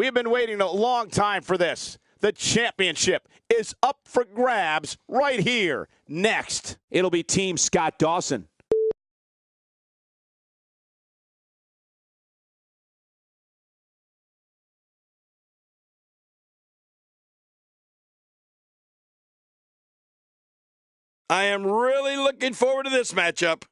We've been waiting a long time for this. The championship is up for grabs right here. Next, it'll be Team Scott Dawson. I am really looking forward to this matchup.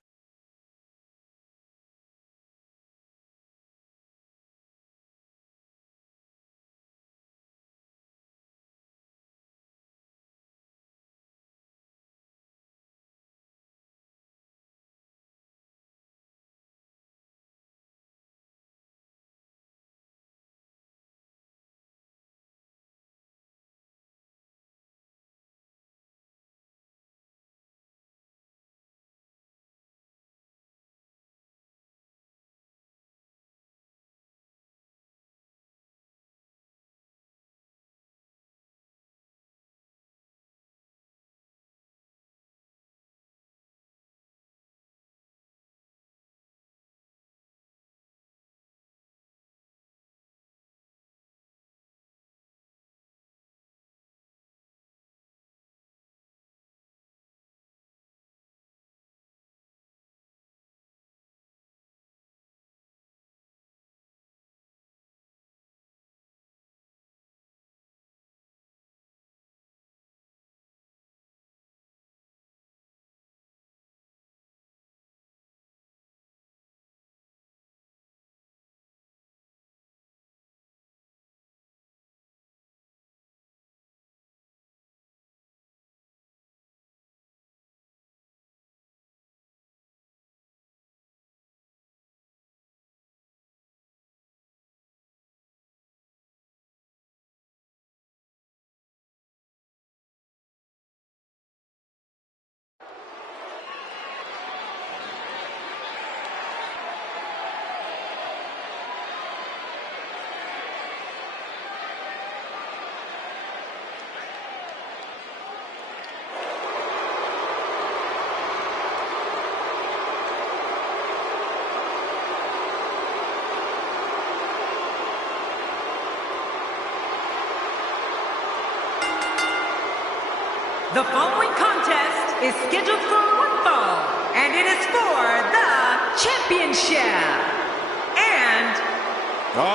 The following contest is scheduled for one fall, and it is for the championship. And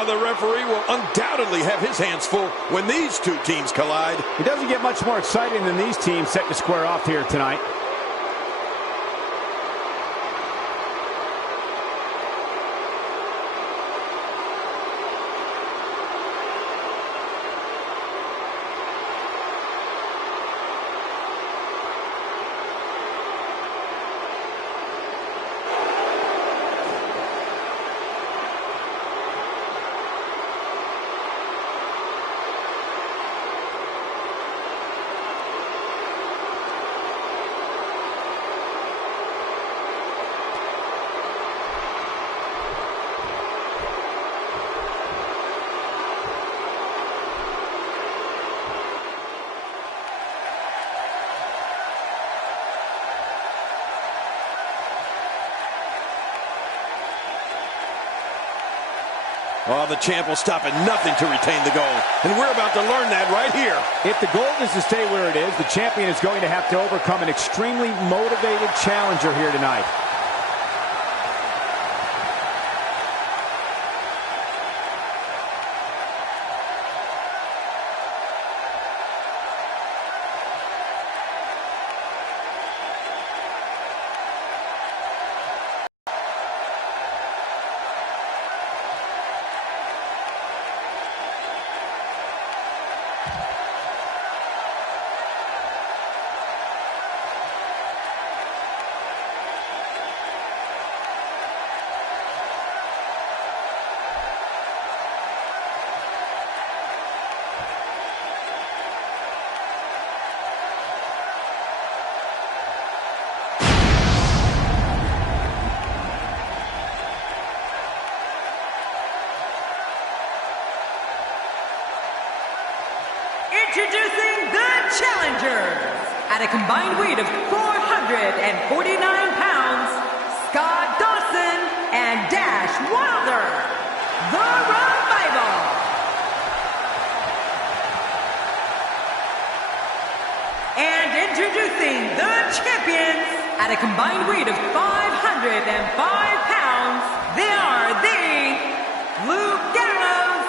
the referee will undoubtedly have his hands full when these two teams collide. It doesn't get much more exciting than these teams set to square off here tonight. Oh, the champ will stop at nothing to retain the gold. And we're about to learn that right here. If the goal is to stay where it is, the champion is going to have to overcome an extremely motivated challenger here tonight. introducing the challengers. At a combined weight of 449 pounds, Scott Dawson and Dash Wilder, the Revival. And introducing the champions at a combined weight of 505 pounds, they are the Luke Gallows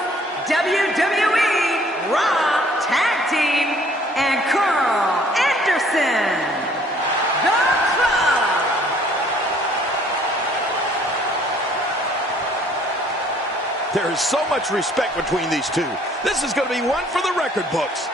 WWE Raw Tag Team and Carl Anderson, the Club. There is so much respect between these two. This is going to be one for the record books.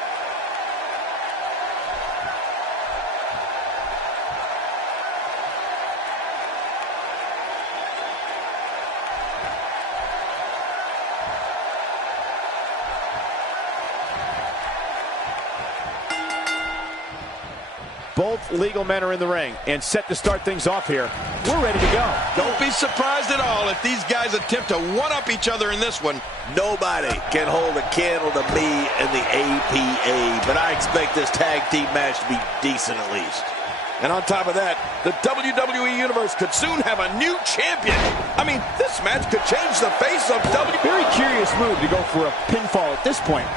Both legal men are in the ring and set to start things off here. We're ready to go. Don't be surprised at all if these guys attempt to one-up each other in this one. Nobody can hold a candle to me in the APA, but I expect this tag team match to be decent at least. And on top of that, the WWE Universe could soon have a new champion. I mean, this match could change the face of WWE. Very curious move to go for a pinfall at this point.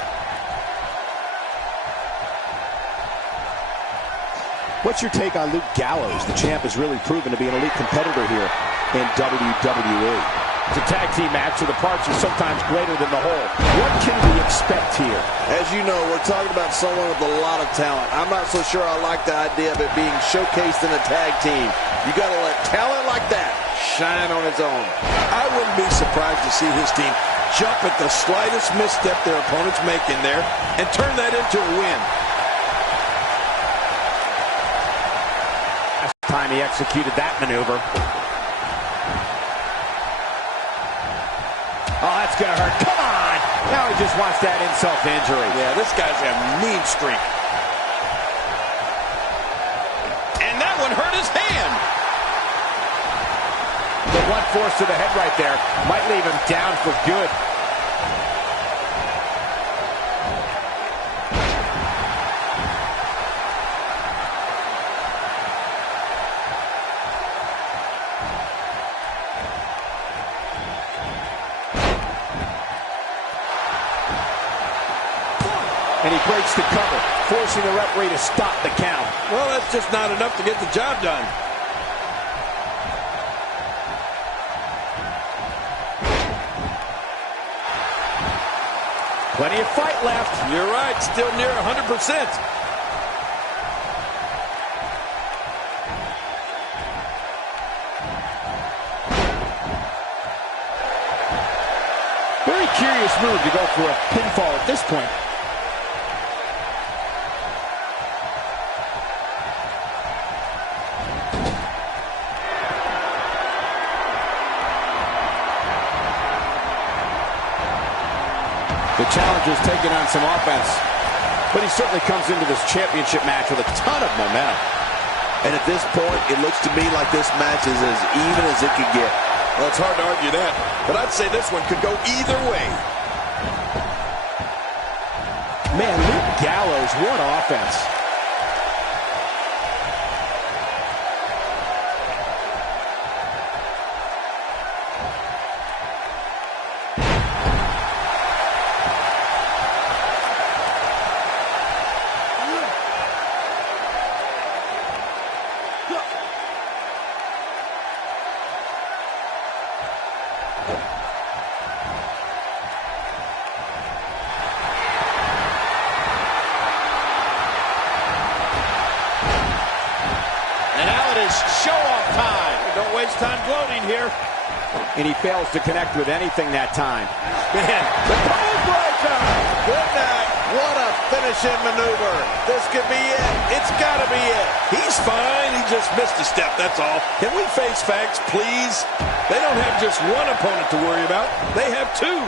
What's your take on Luke Gallows? The champ has really proven to be an elite competitor here in WWE. It's a tag team match, so the parts are sometimes greater than the whole. What can we expect here? As you know, we're talking about someone with a lot of talent. I'm not so sure I like the idea of it being showcased in a tag team. You got to let talent like that shine on its own. I wouldn't be surprised to see his team jump at the slightest misstep their opponents make in there and turn that into a win. Time he executed that maneuver. Oh, that's gonna hurt. Come on! Now he just wants that insult to injury. Yeah, this guy's a mean streak. And that one hurt his hand. The one force to the head right there might leave him down for good. And he breaks the cover, forcing the referee to stop the count. Well, that's just not enough to get the job done. Plenty of fight left. You're right, still near 100%. Very curious move to go for a pinfall at this point. The challenger's taking on some offense, but he certainly comes into this championship match with a ton of momentum. And at this point, it looks to me like this match is as even as it could get. Well, it's hard to argue that, but I'd say this one could go either way. Man, Luke Gallows, what offense. Show-off time. Don't waste time gloating here. And he fails to connect with anything that time. Man, the pole breaker. Good night. What a finishing maneuver. This could be it. It's got to be it. He's fine. He just missed a step, that's all. Can we face facts, please? They don't have just one opponent to worry about. They have two.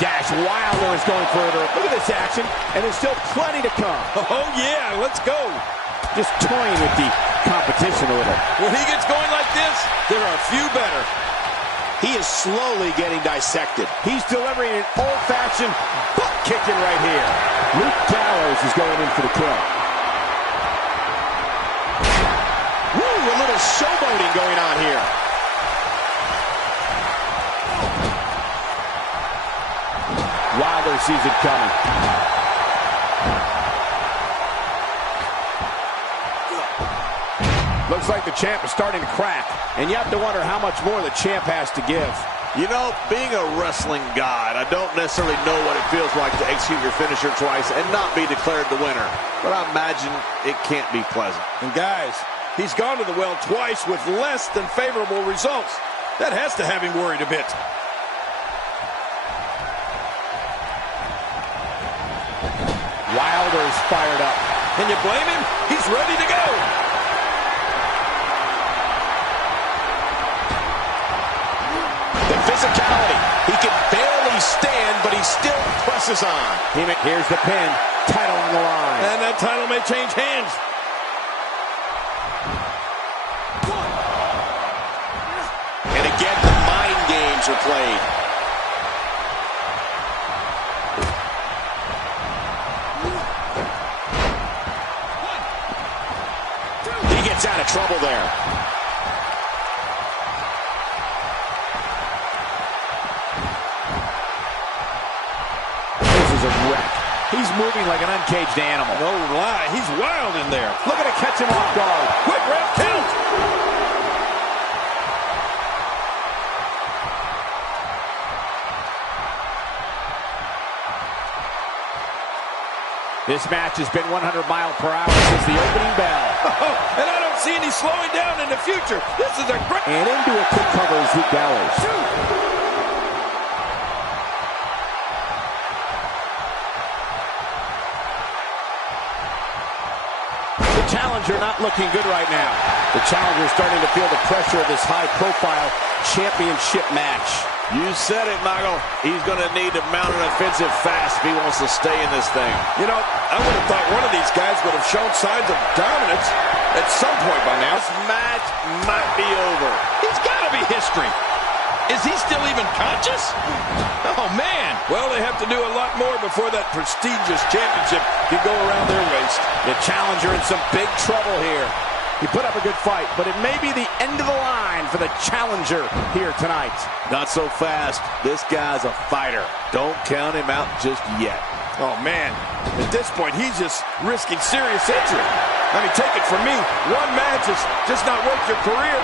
Dash Wilder is going further. Look at this action, and there's still plenty to come. Oh, yeah, let's go. Just toying with the competition a little. When he gets going like this, there are a few better. He is slowly getting dissected. He's delivering an old-fashioned butt kicking right here. Luke Gallows is going in for the kill. Woo, a little showboating going on here. Wilder sees it coming. Looks like the champ is starting to crack. And you have to wonder how much more the champ has to give. You know, being a wrestling god, I don't necessarily know what it feels like to execute your finisher twice and not be declared the winner. But I imagine it can't be pleasant. And guys, he's gone to the well twice with less than favorable results. That has to have him worried a bit. Wilder is fired up. Can you blame him? He's ready to go. The physicality. He can barely stand, but he still presses on. Here's the pin. Title on the line. And that title may change hands. And again, the mind games are played. He gets out of trouble there. This is a wreck. He's moving like an uncaged animal. No lie, he's wild in there. Look at it catch him off guard. Quick ref count. This match has been 100 miles per hour since the opening bell. Oh, and I don't see any slowing down in the future. This is a great... And into a kick cover is Luke Gallows. The challenger not looking good right now. The challenger is starting to feel the pressure of this high-profile championship match. You said it, Michael. He's going to need to mount an offensive fast if he wants to stay in this thing. You know, I would have thought one of these guys would have shown signs of dominance at some point by now. This match might be over. He's got to be history. Is he still even conscious? Oh, man. Well, they have to do a lot more before that prestigious championship can go around their waist. The challenger in some big trouble here. He put up a good fight, but it may be the end of the line for the challenger here tonight. Not so fast. This guy's a fighter. Don't count him out just yet. Oh, man. At this point, he's just risking serious injury. I mean, take it from me. One match is just not worth your career.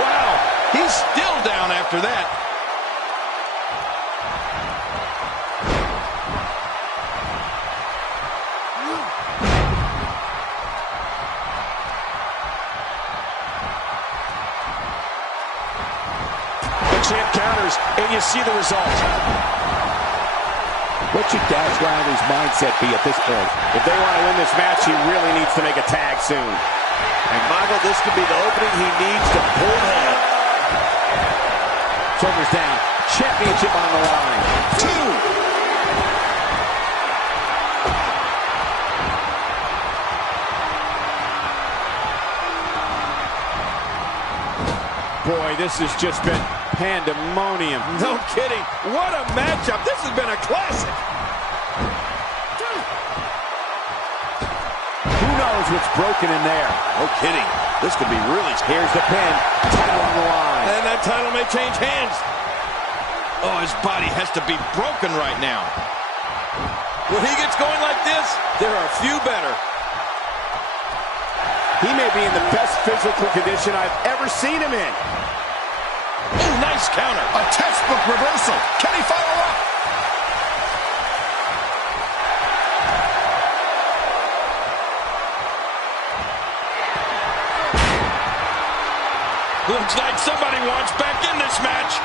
Wow. He's still down after that. The champ counters, and you see the result. What should Dash Wilder's mindset be at this point? If they want to win this match, he really needs to make a tag soon. And Michael, this could be the opening he needs to pull ahead. Shoulders down. Championship on the line. 2. Boy, this has just been pandemonium. No kidding. What a matchup. This has been a classic. Who knows what's broken in there? No kidding. This could be really... Here's the pin. Title on the line. And that title may change hands. Oh, his body has to be broken right now. When he gets going like this, there are a few better. He may be in the best physical condition I've ever seen him in. Oh, nice counter. A textbook reversal. Can he follow up? Looks like somebody wants back in this match.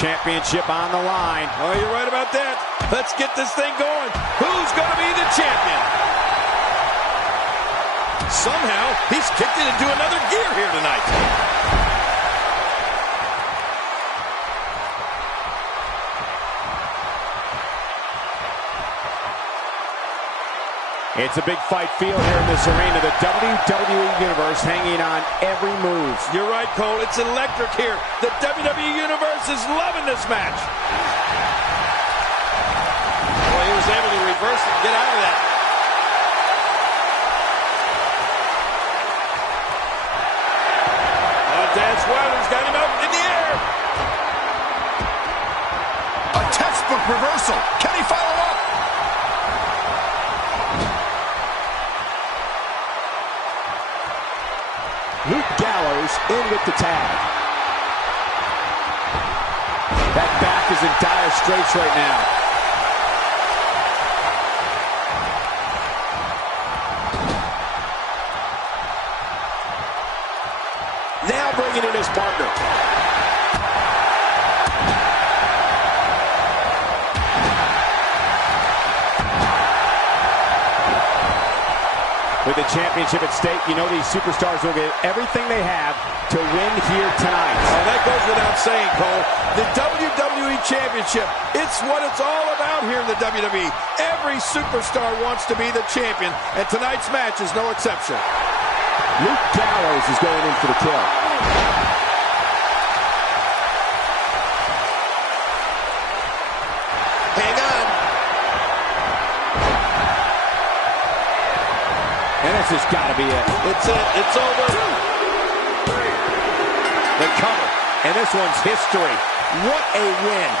Championship on the line. Oh, you're right about that. Let's get this thing going. Who's going to be the champion? Somehow, he's kicked it into another gear here tonight. It's a big fight field here in this arena. The WWE Universe hanging on every move. You're right, Cole. It's electric here. The WWE Universe is loving this match. Well, he was able to reverse and get out of that. Dance Wilder's got him up in the air. A textbook reversal. Can he follow up? Luke Gallows in with the tag. That back is in dire straits right now. Now bringing in his partner. With the championship at stake, you know these superstars will get everything they have to win here tonight. Oh, that goes without saying, Cole. The WWE Championship, it's what it's all about here in the WWE. Every superstar wants to be the champion, and tonight's match is no exception. Luke Gallows is going in for the kill. Hang on. And this has got to be it. It's it. It's over. The cover. And this one's history. What a win.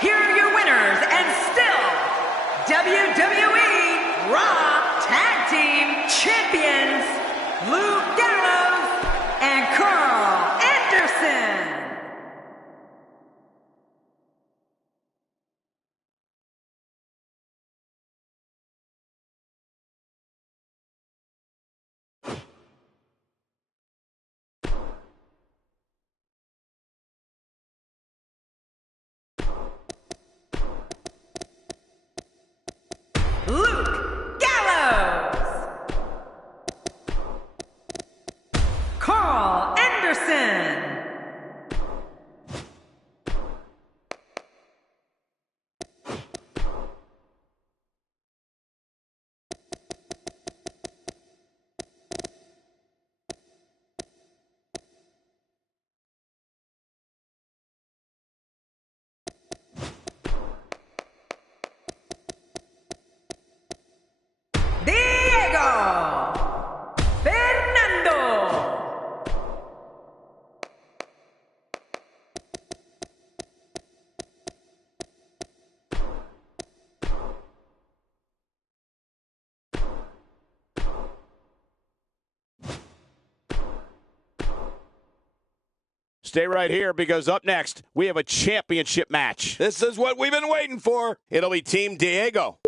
Here are your winners and still WWE Raw Tag Team Champions, Luke Gallows and Carl Anderson. Luke Gallows, Carl Anderson, Stay right here because up next, we have a championship match. This is what we've been waiting for. It'll be Team Diego.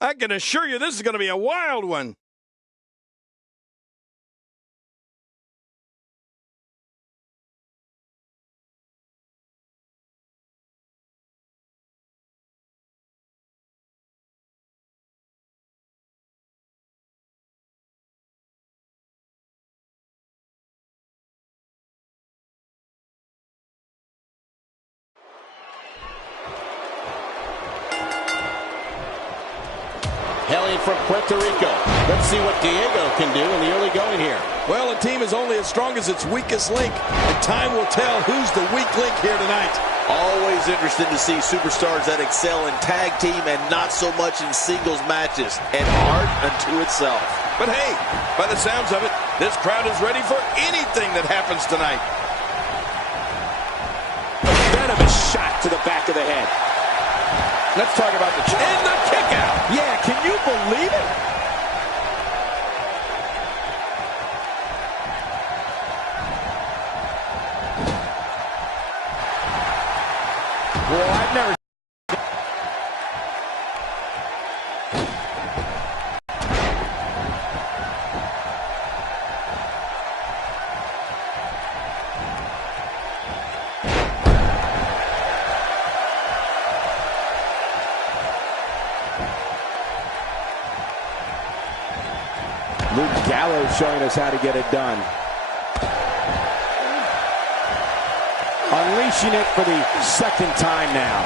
I can assure you this is going to be a wild one. Hailing from Puerto Rico. Let's see what Diego can do in the early going here. Well, a team is only as strong as its weakest link, and time will tell who's the weak link here tonight. Always interested to see superstars that excel in tag team and not so much in singles matches. An art unto itself. But hey, by the sounds of it, this crowd is ready for anything that happens tonight. Venomous shot to the back of the head. Let's talk about the and the kick out. Yeah, can you believe it? Well, I've never. Luke Gallows showing us how to get it done. Unleashing it for the second time now.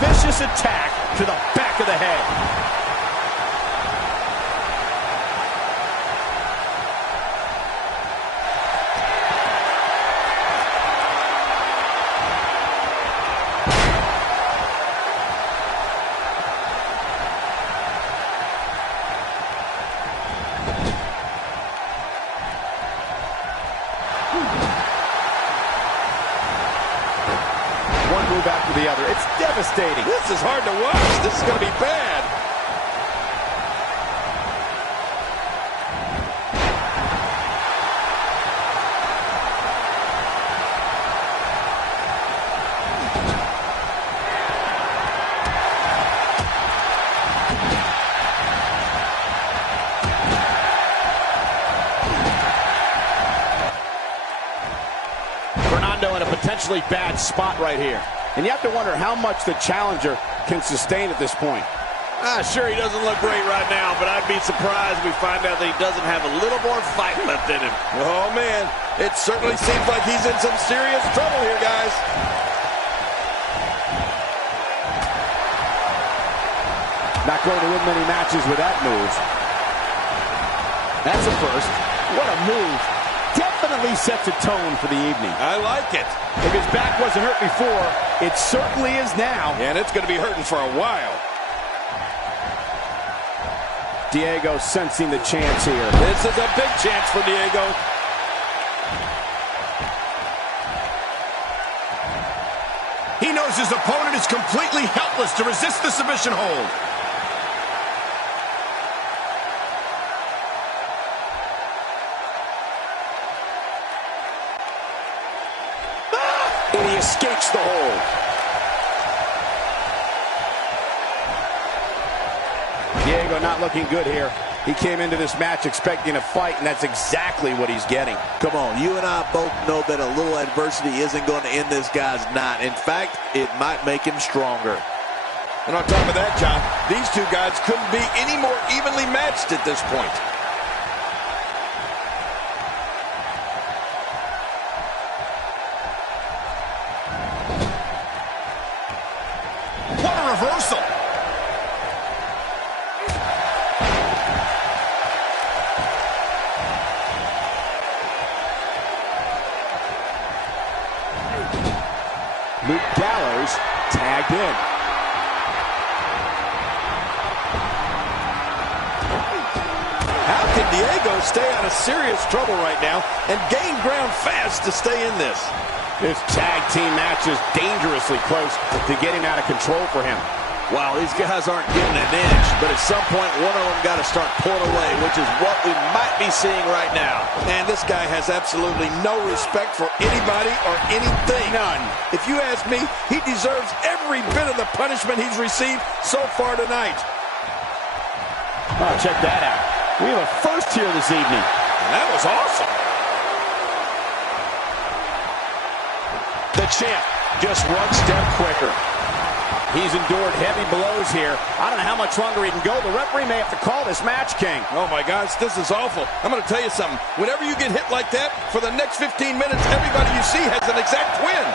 Vicious attack to the back of the head. One move after the other. It's devastating. This is hard to watch. This is going to be bad. Fernando in a potentially bad spot right here. And you have to wonder how much the challenger can sustain at this point. Sure, he doesn't look great right now, but I'd be surprised if we find out that he doesn't have a little more fight left in him. Oh, man. It certainly seems like he's in some serious trouble here, guys. Not going to win many matches with that move. That's a first. What a move. Definitely sets a tone for the evening. I like it. If his back wasn't hurt before, it certainly is now. And it's going to be hurting for a while. Diego sensing the chance here. This is a big chance for Diego. He knows his opponent is completely helpless to resist the submission hold. And he escapes the hold. Diego not looking good here. He came into this match expecting a fight, and that's exactly what he's getting. Come on, you and I both know that a little adversity isn't going to end this guy's knot. In fact, it might make him stronger. And on top of that, John, these two guys couldn't be any more evenly matched at this point. What a reversal! Luke Gallows tagged in. How can Diego stay out of serious trouble right now and gain ground fast to stay in this? This tag team match is dangerously close to getting out of control for him. Wow, these guys aren't getting an inch, but at some point, one of them got to start pulling away, which is what we might be seeing right now. And this guy has absolutely no respect for anybody or anything. None. If you ask me, he deserves every bit of the punishment he's received so far tonight. Oh, check that out. We have a first here this evening. And that was awesome. The champ just one step quicker. He's endured heavy blows here. I don't know how much longer he can go. The referee may have to call this match, King. Oh, my gosh, this is awful. I'm going to tell you something. Whenever you get hit like that, for the next 15 minutes, everybody you see has an exact win.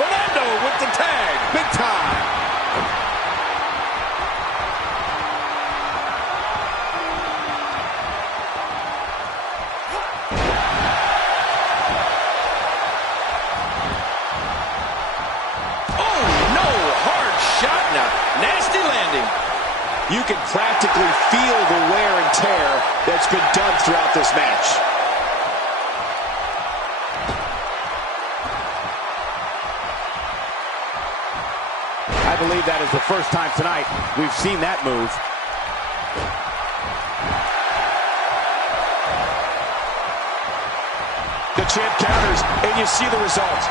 Fernando with the tag. Big time. practically feel the wear and tear that's been done throughout this match. I believe that is the first time tonight we've seen that move. The champ counters, and you see the result.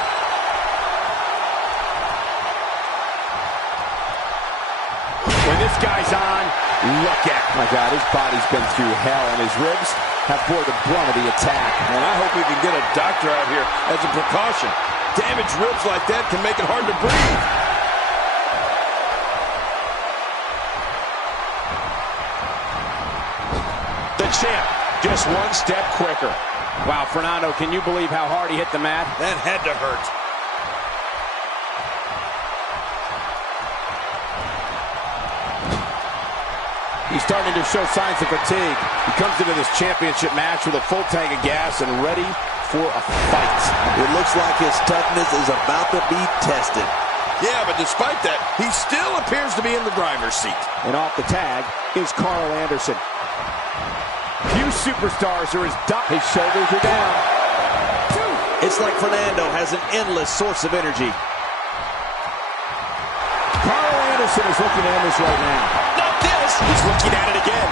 When this guy's on, look at, my God, his body's been through hell, and his ribs have bore the brunt of the attack. And I hope we can get a doctor out here as a precaution. Damaged ribs like that can make it hard to breathe. The champ, just one step quicker. Wow, Fernando, can you believe how hard he hit the mat? That had to hurt. He's starting to show signs of fatigue. He comes into this championship match with a full tank of gas and ready for a fight. It looks like his toughness is about to be tested. Yeah, but despite that, he still appears to be in the driver's seat. And off the tag is Carl Anderson. Few superstars are as his shoulders are down. It's like Fernando has an endless source of energy. Carl Anderson is looking at this right now. Not this! He's looking at it again.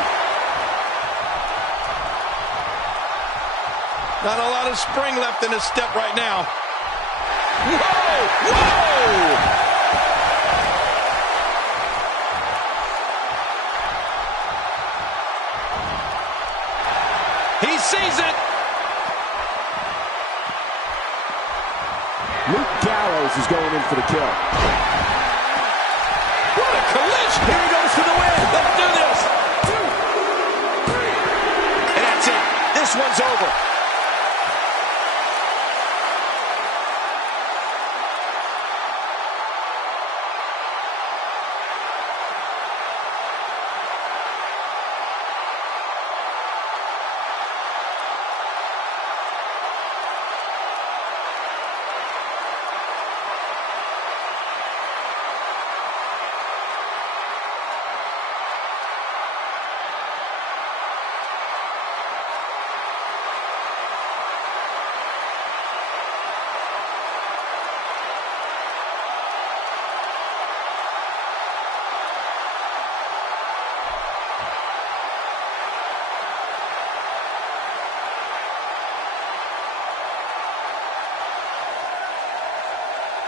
Not a lot of spring left in his step right now. Whoa! Whoa! He sees it. Luke Gallows is going in for the kill. What a collision. Here he goes for the win. Let's do this. 2, 3. And that's it. This one's over.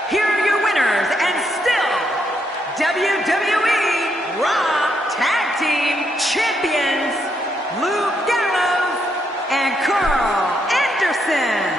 Here are your winners and still WWE Raw Tag Team Champions, Luke Gallows and Carl Anderson.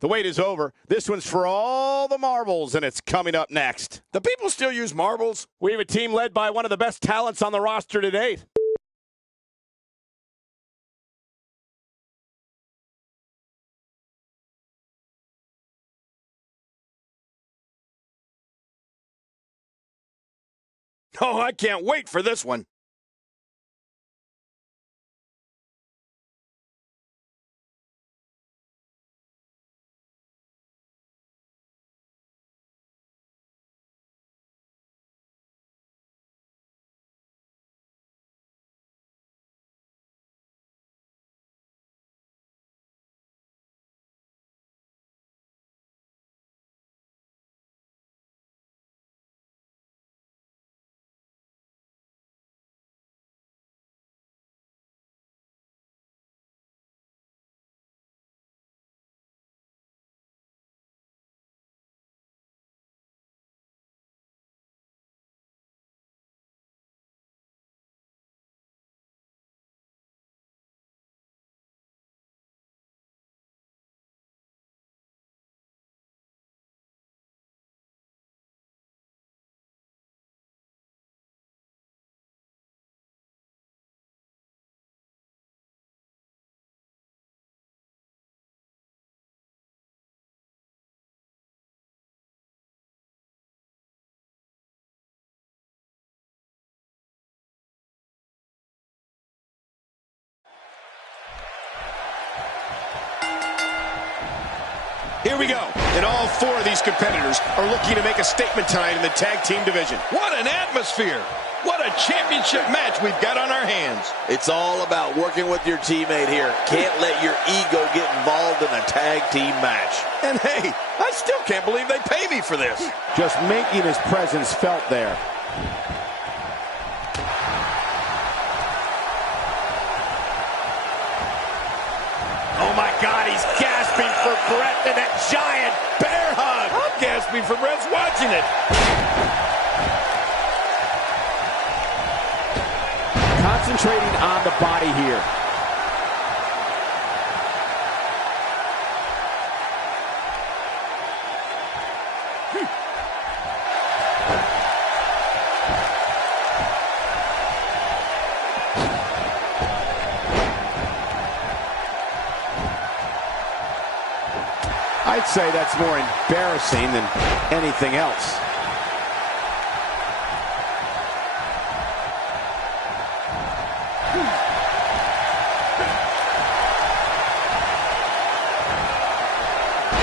The wait is over. This one's for all the marbles, and it's coming up next. Do people still use marbles? We have a team led by one of the best talents on the roster to date. Oh, I can't wait for this one. Here we go. And all four of these competitors are looking to make a statement tonight in the tag team division. What an atmosphere. What a championship match we've got on our hands. It's all about working with your teammate here. Can't let your ego get involved in a tag team match. And hey, I still can't believe they pay me for this. Just making his presence felt there. Oh my God, he's gasping for breath in that giant bear hug. I'm gasping for breath watching it. Concentrating on the body here. I'd say that's more embarrassing than anything else.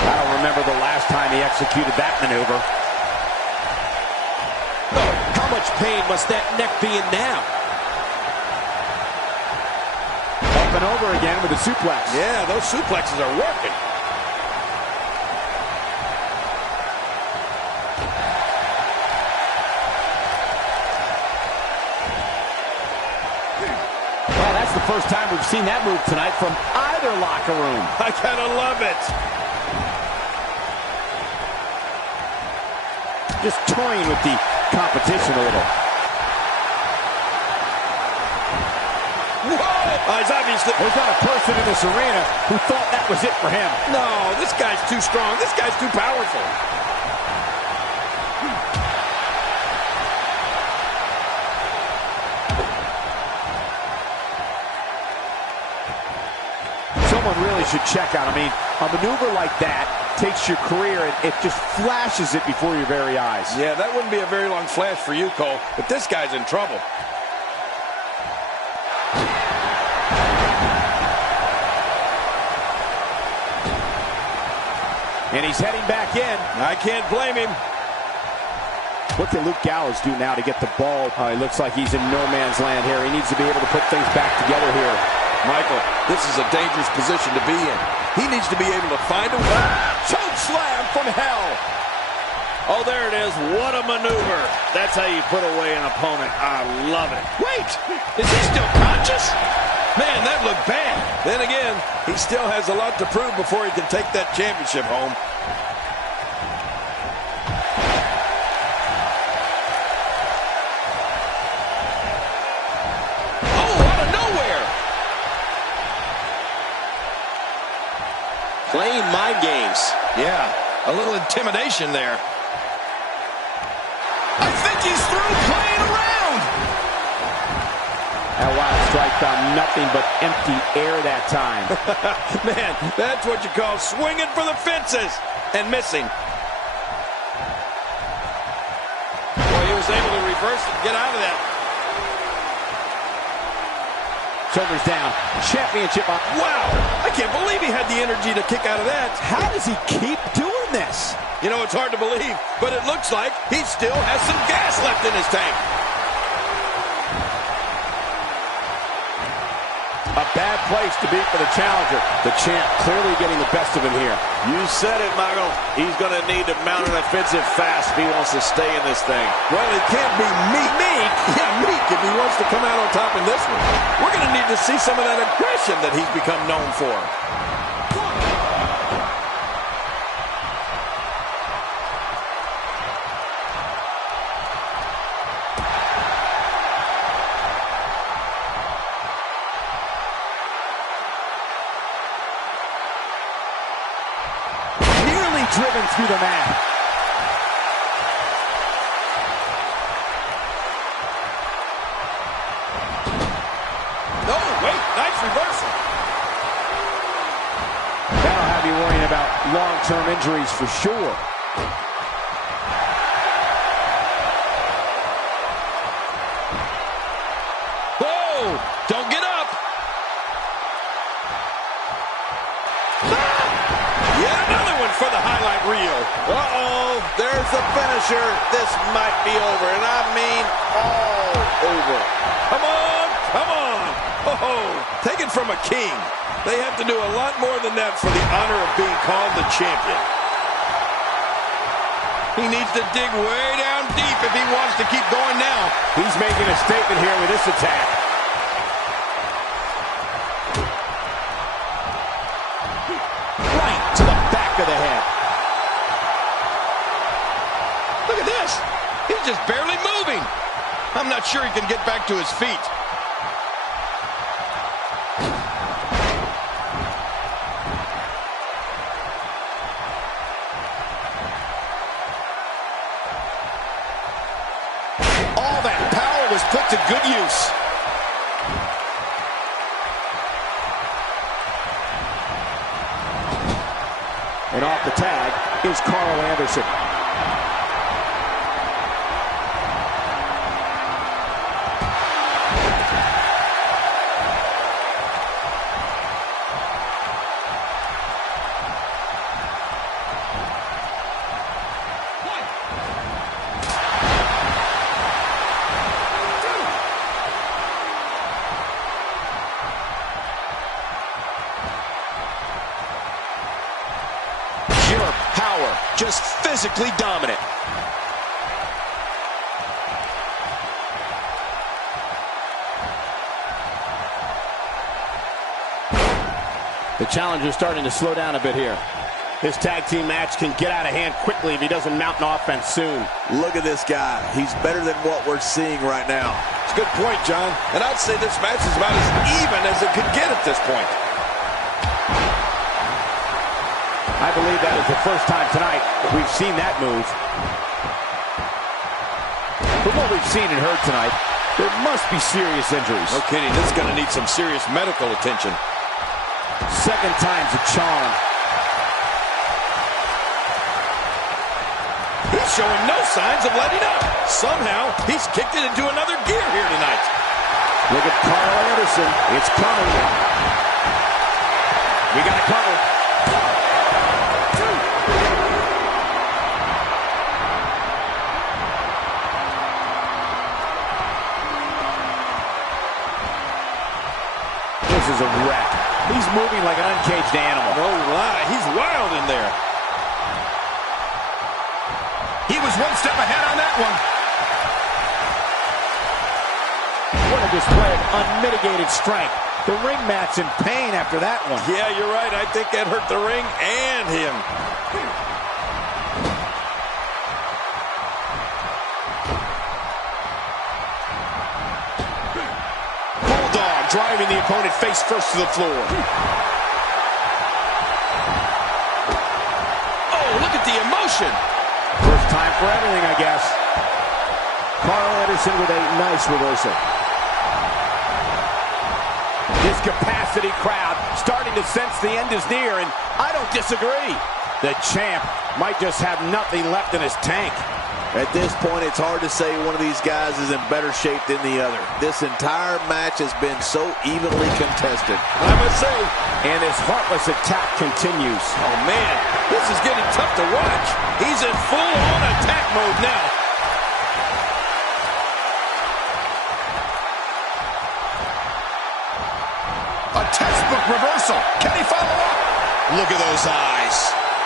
I don't remember the last time he executed that maneuver. Oh, how much pain must that neck be in now? Up and over again with a suplex. Yeah, those suplexes are working. That's the first time we've seen that move tonight from either locker room. I gotta love it. Just toying with the competition a little. Whoa! He's obviously... There's not a person in this arena who thought that was it for him. No, this guy's too strong. This guy's too powerful. Someone really should check out. I mean, a maneuver like that takes your career and it just flashes it before your very eyes. Yeah, that wouldn't be a very long flash for you, Cole, but this guy's in trouble. And he's heading back in. I can't blame him. What can Luke Gallows do now to get the ball? It looks like he's in no man's land here. He needs to be able to put things back together here. Michael, this is a dangerous position to be in. He needs to be able to find a way. Choke slam from hell. Oh, there it is. What a maneuver. That's how you put away an opponent. I love it. Wait, is he still conscious? Man, that looked bad. Then again, he still has a lot to prove before he can take that championship home. Playing my game. face. Yeah, a little intimidation there. I think he's through playing around. That wild strike found nothing but empty air that time. Man, that's what you call swinging for the fences and missing. Well, he was able to reverse it and get out of that. Shoulders down. Championship on. Wow! I can't believe he had the energy to kick out of that. How does he keep doing this? You know, it's hard to believe, but it looks like he still has some gas left in his tank. A bad place to be for the challenger. The champ clearly getting the best of him here. You said it, Michael. He's going to need to mount an offensive fast if he wants to stay in this thing. Well, it can't be meek. Yeah, meek if he wants to come out on top in this one. We're going to need to see some of that aggression that he's become known for. Driven through the mat. Oh, wait, nice reversal. That'll have you worrying about long-term injuries for sure. Whoa, don't get up. Yet another one for the highlight reel. Uh-oh, there's the finisher. This might be over, and I mean all over. Come on, come on. Oh, taken from a king. They have to do a lot more than that for the honor of being called the champion. He needs to dig way down deep if he wants to keep going now. He's making a statement here with this attack. Right to the back of the head. Look at this. He's just barely moving. I'm not sure he can get back to his feet. All that power was put to good use. And off the tag is Carl Anderson. Pure power, just physically dominant. The challenger's starting to slow down a bit here. This tag team match can get out of hand quickly if he doesn't mount an offense soon. Look at this guy. He's better than what we're seeing right now. It's a good point, John. And I'd say this match is about as even as it could get at this point. I believe that is the first time tonight we've seen that move. From what we've seen and heard tonight, there must be serious injuries. No kidding. This is going to need some serious medical attention. Second time's a charm. He's showing no signs of letting up. Somehow, he's kicked it into another gear here tonight. Look at Carl Anderson. It's coming. We got it covered. This is a wreck. He's moving like an uncaged animal. No lie. He's wild in there. He was one step ahead on that one. What a display of unmitigated strength. The ring mat's in pain after that one. Yeah, you're right. I think that hurt the ring and him. Bulldog driving the opponent face first to the floor. submission. First time for everything, I guess. Carl Anderson with a nice reversal. This capacity crowd starting to sense the end is near, and I don't disagree. The champ might just have nothing left in his tank. At this point, it's hard to say one of these guys is in better shape than the other. This entire match has been so evenly contested. I must say, and his heartless attack continues. oh man, this is getting tough to watch. He's in full-on attack mode now. A textbook reversal. Can he follow up? Look at those eyes.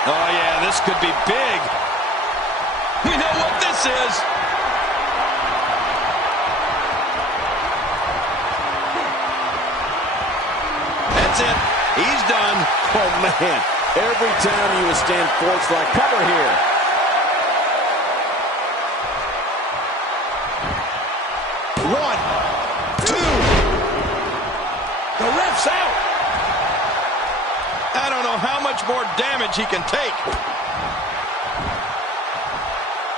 Oh yeah, this could be big. We know what this is. That's it. He's done. Oh, man. Every time you withstand force like cover here. One, two. The ref's out. I don't know how much more damage he can take.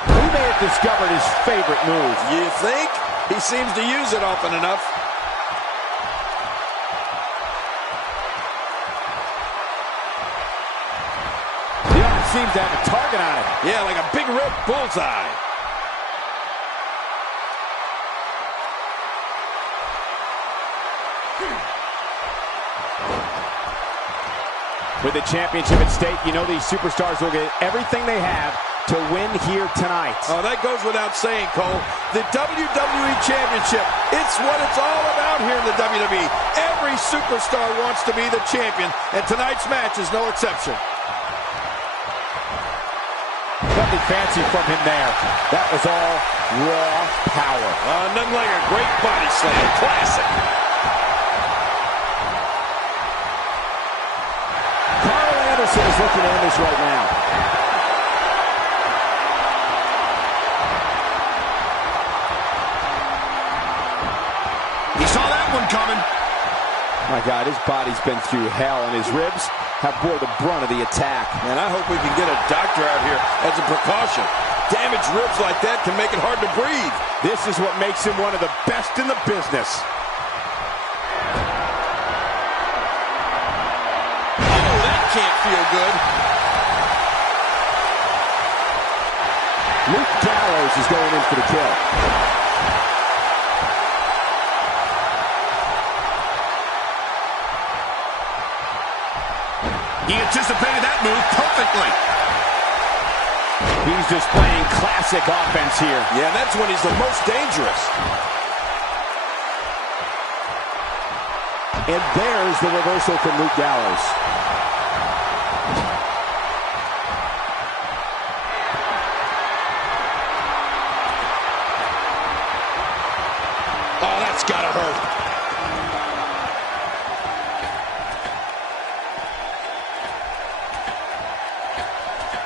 He may have discovered his favorite move. You think? He seems to use it often enough. The arm seems to have a target on it. Yeah, like a big red bullseye. With the championship at stake, you know these superstars will get everything they have to win here tonight. Oh, that goes without saying, Cole. The WWE Championship, it's what it's all about here in the WWE. Every superstar wants to be the champion, and tonight's match is no exception. Nothing fancy from him there. That was all raw power. Nothing like a great body slam. Classic. Carl Anderson is looking at this right now. He saw that one coming. My God, his body's been through hell, and his ribs have bore the brunt of the attack. And I hope we can get a doctor out here as a precaution. Damaged ribs like that can make it hard to breathe. This is what makes him one of the best in the business. Oh, that can't feel good. Luke Gallows is going in for the kill. He anticipated that move perfectly. He's displaying classic offense here. Yeah, that's when he's the most dangerous. And there's the reversal from Luke Gallows. Oh, that's gotta hurt.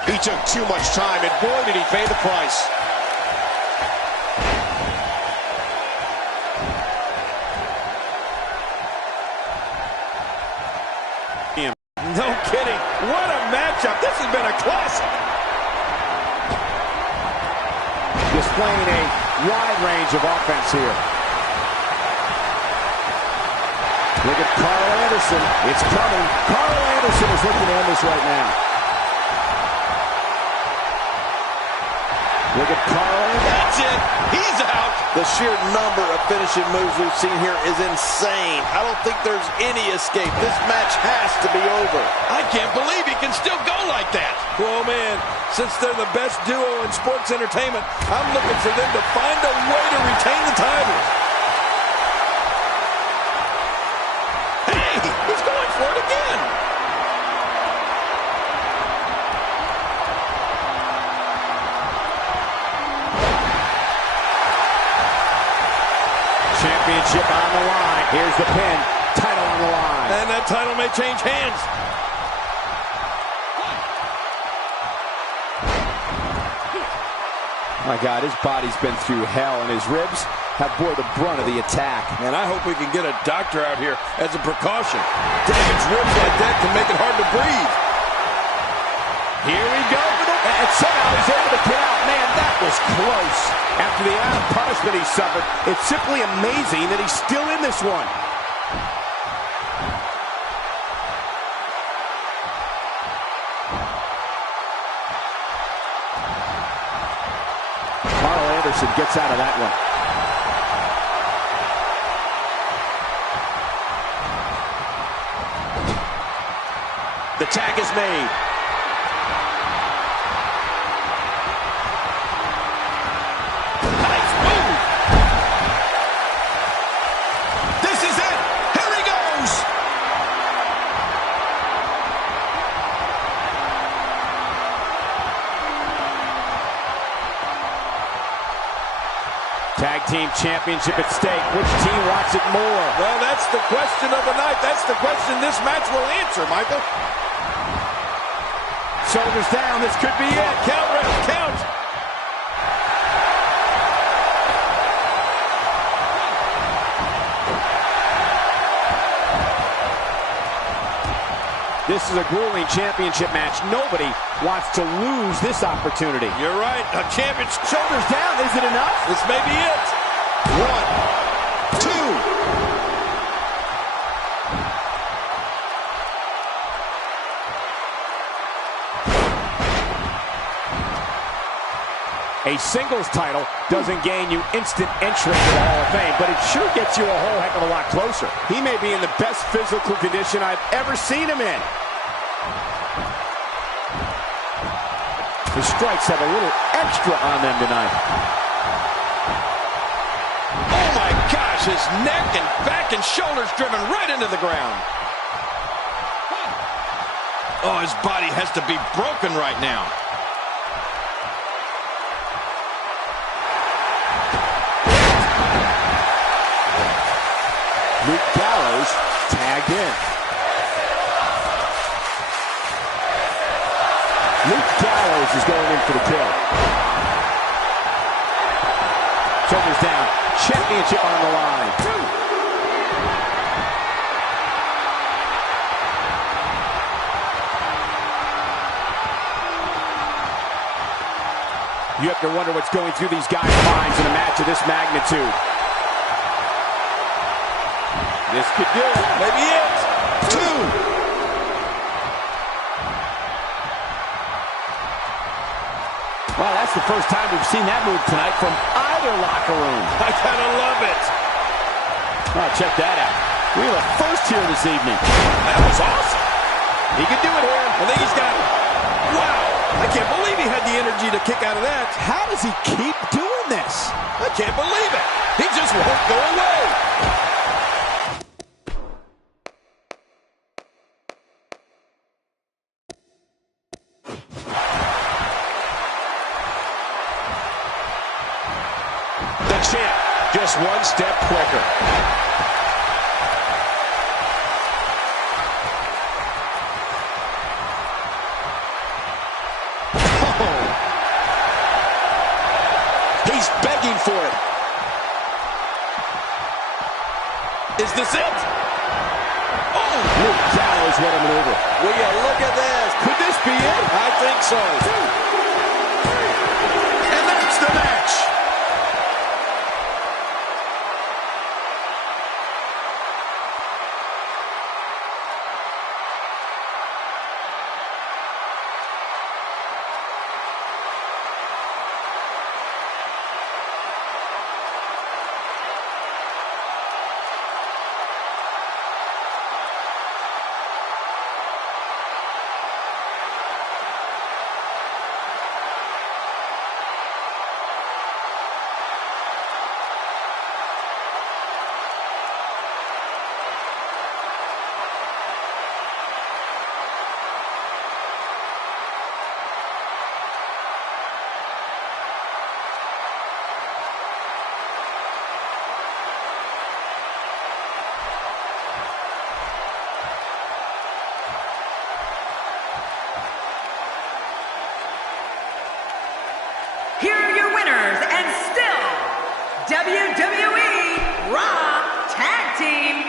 He took too much time, and boy, did he pay the price. No kidding. What a matchup. This has been a classic. Displaying a wide range of offense here. Look at Carl Anderson. It's coming. Carl Anderson is looking at this right now. Look at Carl Anderson. That's it. He's out. The sheer number of finishing moves we've seen here is insane. I don't think there's any escape. This match has to be over. I can't believe he can still go like that. Oh, man. Since they're the best duo in sports entertainment, I'm looking for them to find a way to retain the title. Hey, he's going for it again. Championship on the line. Here's the pin. Title on the line. And that title may change hands. My God, his body's been through hell, and his ribs have bore the brunt of the attack. And I hope we can get a doctor out here as a precaution. Damaged ribs like that can make it hard to breathe. Here we go. And somehow he's able to get out. Man, that was close. After the amount of punishment he suffered, it's simply amazing that he's still in this one. Carl Anderson gets out of that one. The tag is made. Nice move. This is it. Here he goes. Tag team championship at stake. Which team wants it more? Well, that's the question of the night. That's the question this match will answer, Michael. Shoulders down. This could be it. Count, Ref, count. This is a grueling championship match. Nobody wants to lose this opportunity. You're right. A champion's Shoulders down. Is it enough? This may be it. 1, 2. A singles title doesn't gain you instant entry to the Hall of Fame, but it sure gets you a whole heck of a lot closer. He may be in the best physical condition I've ever seen him in. The strikes have a little extra on them tonight. Oh my gosh, his neck and back and shoulders driven right into the ground. Oh, his body has to be broken right now. Luke Gallows tagged in. Luke Gallows is going in for the kill. Shoulders down. Championship on the line. You have to wonder what's going through these guys' minds in a match of this magnitude. This could do it. Maybe it. 2. Well, that's the first time we've seen that move tonight from either locker room. I gotta love it. Oh, check that out. We have a first here this evening. That was awesome. He can do it here. I think he's got it. Wow. I can't believe he had the energy to kick out of that. How does he keep doing this? I can't believe it. He just won't go away. The champ, just one step quicker. Oh. He's begging for it. Is this it? Oh, Luke Gallows, what a maneuver. Will you look at this? Could this be it? I think so. And that's the match. Here are your winners and still WWE Raw Tag Team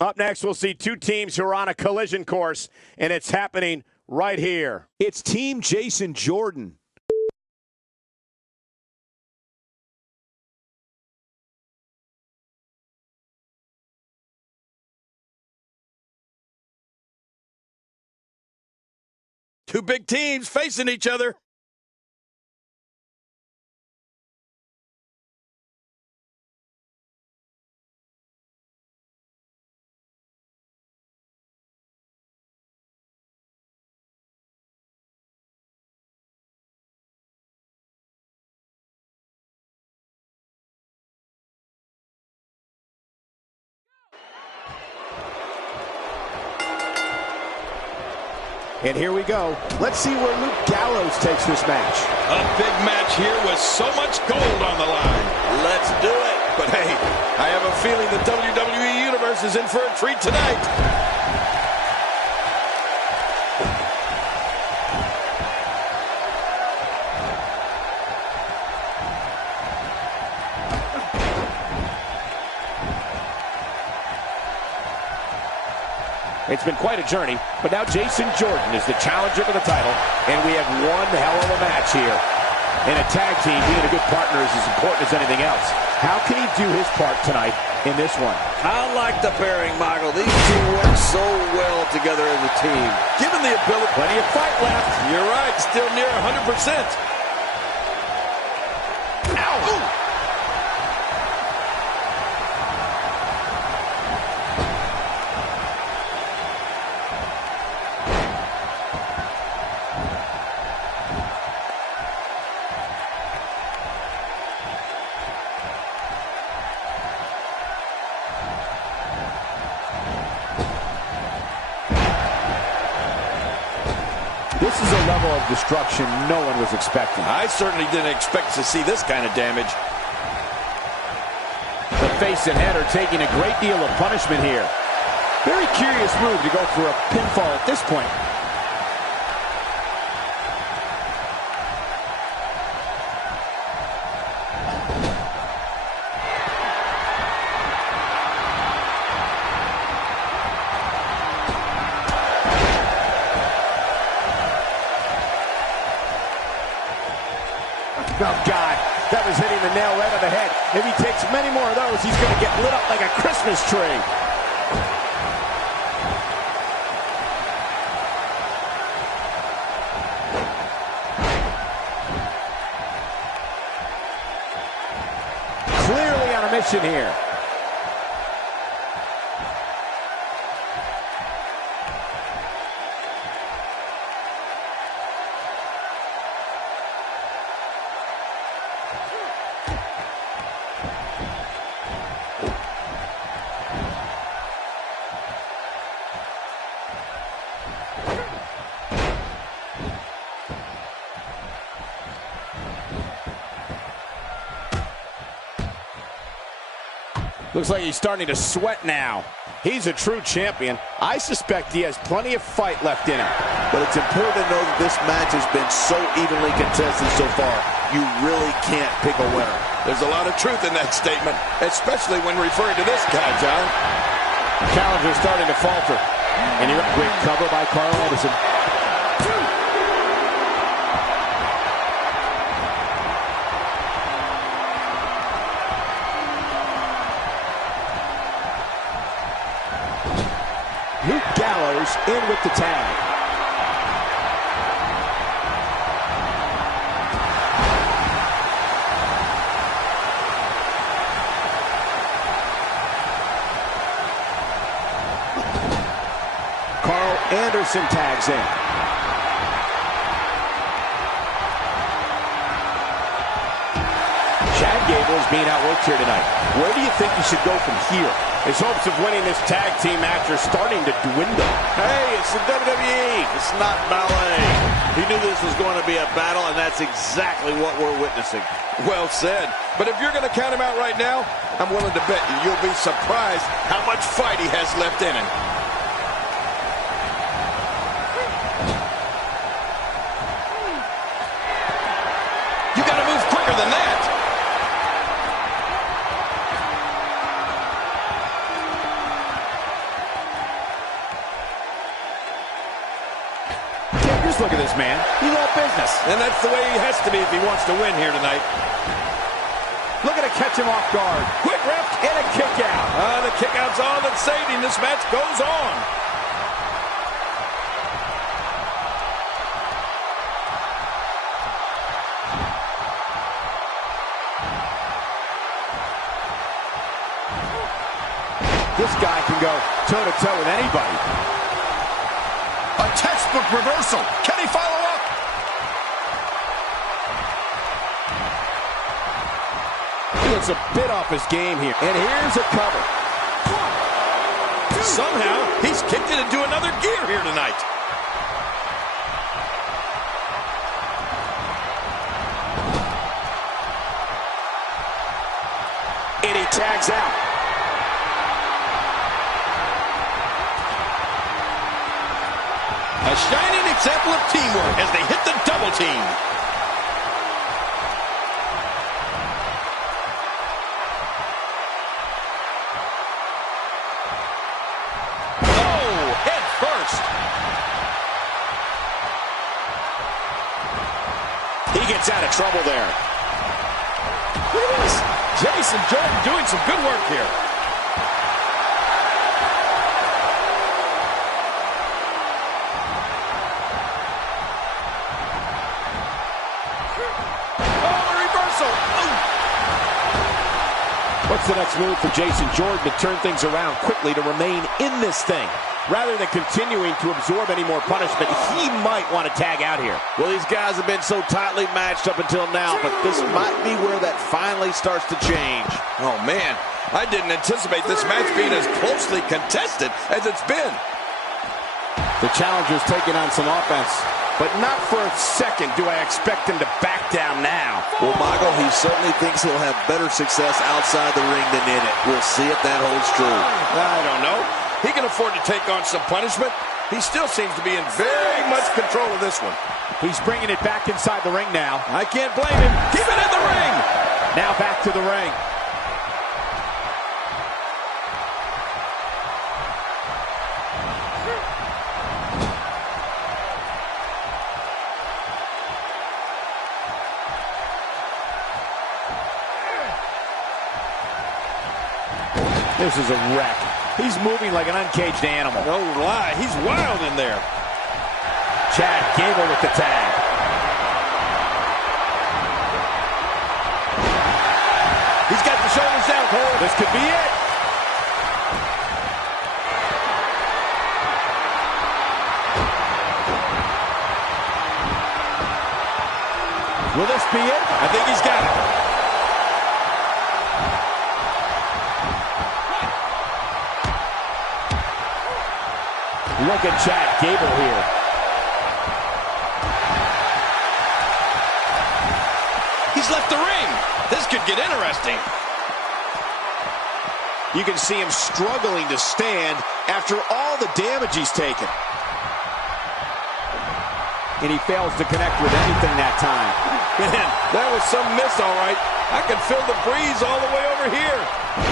Up next, we'll see two teams who are on a collision course, and it's happening right here. It's Team Jason Jordan. Two big teams facing each other. And here we go. Let's see where Luke Gallows takes this match. A big match here with so much gold on the line. Let's do it. But hey, I have a feeling the WWE Universe is in for a treat tonight. It's been quite a journey, but now Jason Jordan is the challenger for the title, and we have one hell of a match here. In a tag team, being a good partner is as important as anything else. How can he do his part tonight in this one? I like the pairing, Michael. These two work so well together as a team. Given the ability, Plenty of fight left. you're right, still near 100%. Ow! Ooh. This is a level of destruction no one was expecting. I certainly didn't expect to see this kind of damage. The face and head are taking a great deal of punishment here. Very curious move to go for a pinfall at this point. Oh, God, that was hitting the nail right on the head. If he takes many more of those, he's going to get lit up like a Christmas tree. Clearly on a mission here. Looks like he's starting to sweat now. He's a true champion. I suspect he has plenty of fight left in him. But it's important to know that this match has been so evenly contested so far. You really can't pick a winner. There's a lot of truth in that statement, especially when referring to this guy, John. Challenger's starting to falter. And you're a quick cover by Carl Anderson. Luke Gallows in with the tag. Carl Anderson tags in. Chad Gable is being outworked here tonight. Where do you think he should go from here? His hopes of winning this tag team match are starting to dwindle. Hey, it's the WWE. It's not ballet. He knew this was going to be a battle, and that's exactly what we're witnessing. Well said. But if you're going to count him out right now, I'm willing to bet you'll be surprised how much fight he has left in him. You got to move quicker than that. Just look at this man. He's all business. And that's the way he has to be if he wants to win here tonight. Looking to catch him off guard. Quick ref and a kick out. The kick out's all that saved him. This match goes on. This guy can go toe-to-toe with anybody. A textbook reversal. Can he follow up? He looks a bit off his game here. And here's a cover. Somehow, he's kicked it into another gear here tonight. And he tags out. A shining example of teamwork as they hit the double team. Oh, head first. He gets out of trouble there. Look at this. Jason Jordan doing some good work here. What's the next move for Jason Jordan to turn things around quickly to remain in this thing? Rather than continuing to absorb any more punishment, he might want to tag out here. Well, these guys have been so tightly matched up until now, but this might be where that finally starts to change. Oh, man. I didn't anticipate this match being as closely contested as it's been. The challenger's taking on some offense, but not for a second do I expect him to back down now. Well, Michael, he certainly thinks he'll have better success outside the ring than in it. We'll see if that holds true. I don't know. He can afford to take on some punishment. He still seems to be in very much control of this one. He's bringing it back inside the ring now. I can't blame him. Keep it in the ring. Now back to the ring. This is a wreck. He's moving like an uncaged animal. No lie. He's wild in there. Chad Gable with the tag. He's got the shoulders down, Cole. This could be it. Will this be it? I think he's got it. Look at Chad Gable here. He's left the ring. This could get interesting. You can see him struggling to stand after all the damage he's taken. And he fails to connect with anything that time. Man, that was some miss, all right. I can feel the breeze all the way over here.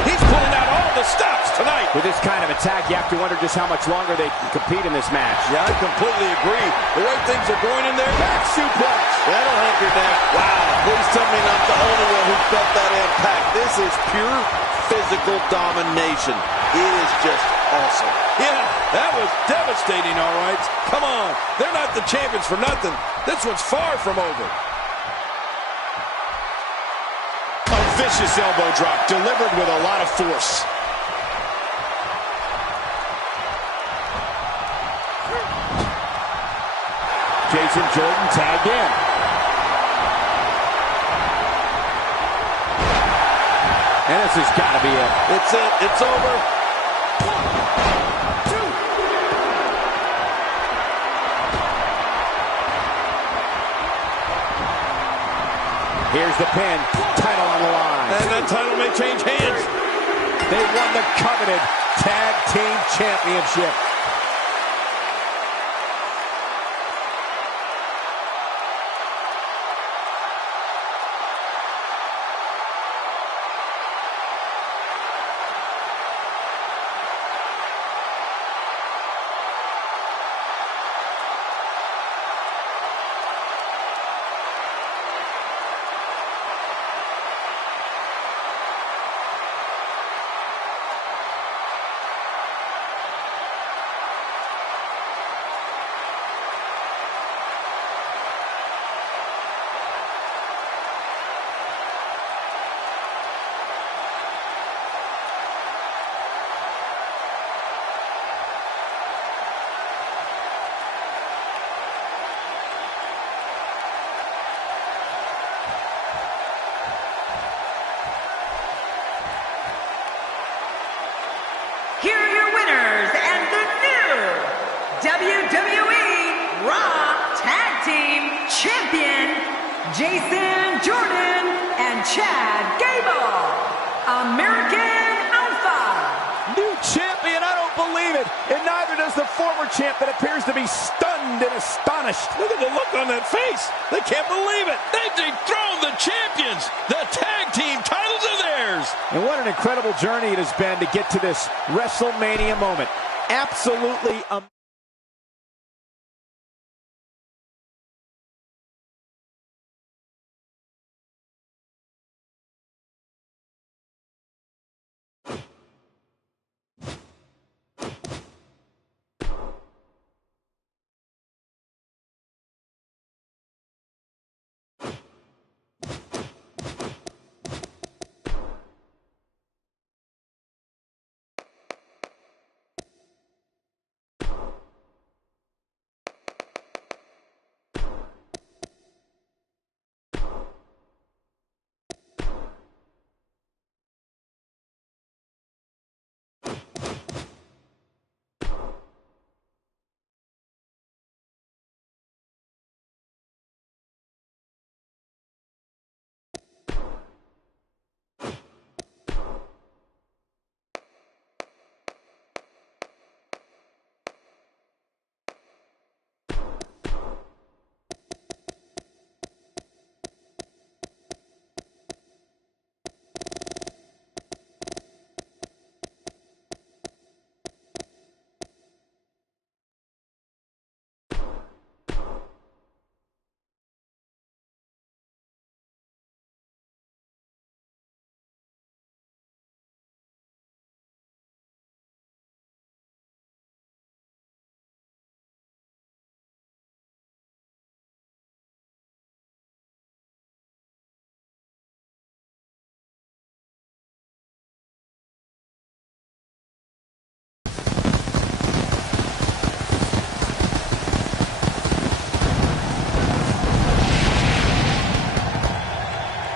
He's pulling out all the stops tonight. With this kind of attack, you have to wonder just how much longer they can compete in this match. Yeah, I completely agree. The way things are going in there. Back suplex. That'll help your neck. Wow, please tell me not the only one who felt that impact. This is pure physical domination. It is just awesome. Yeah, that was devastating, all right. Come on, they're not the champions for nothing. This one's far from over. A vicious elbow drop delivered with a lot of force. Jason Jordan tagged in. And this has got to be it. It's it. It's over. 1, 2. Here's the pin. Title on the line. And that title may change hands. They won the coveted Tag Team Championship. here are your winners and the new WWE Raw Tag Team Champion, Jason Jordan and Chad Gable, American Alpha. New champion, I don't believe it. And neither does the former champ that appears to be stunned and astonished. Look at the look on that face. They can't believe it. They've dethroned the champions. The tag team titles are theirs. And what an incredible journey it has been to get to this WrestleMania moment. Absolutely amazing.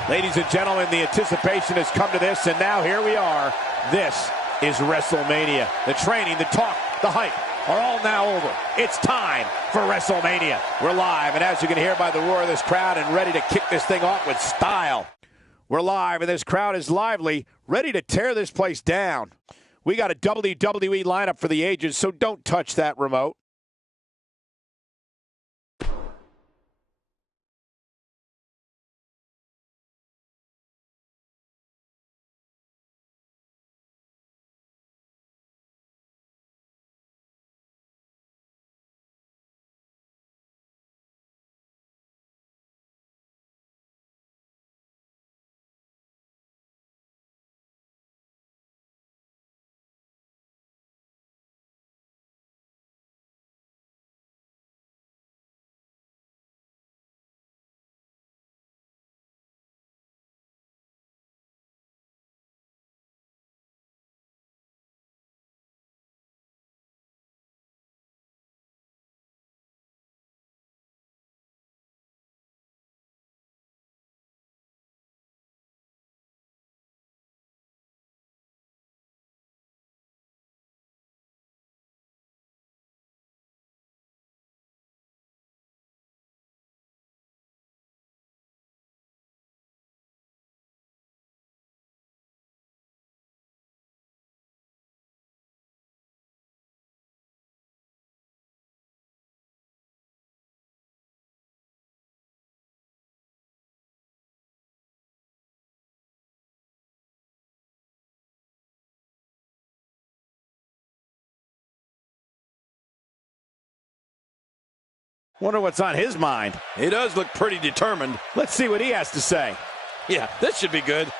Ladies and gentlemen, the anticipation has come to this, and now here we are. This is WrestleMania. The training, the talk, the hype are all now over. It's time for WrestleMania. We're live, and as you can hear by the roar of this crowd, and ready to kick this thing off with style. We're live, and this crowd is lively, ready to tear this place down. We got a WWE lineup for the ages, so don't touch that remote. Wonder what's on his mind. He does look pretty determined. Let's see what he has to say. Yeah, this should be good.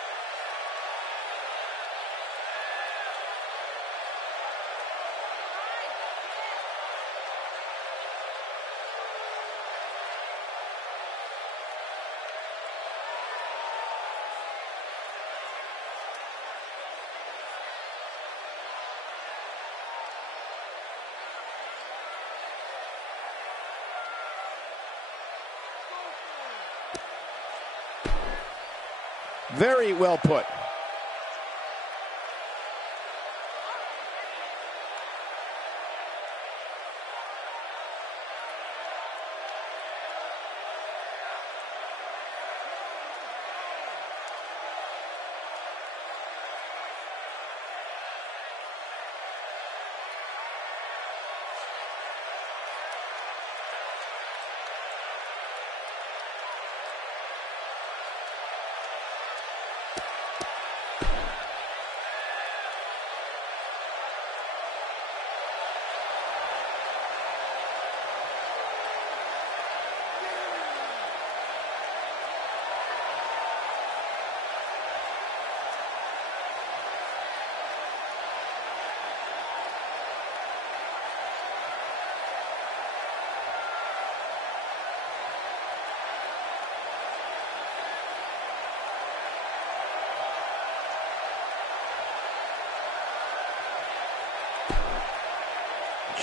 Very well put.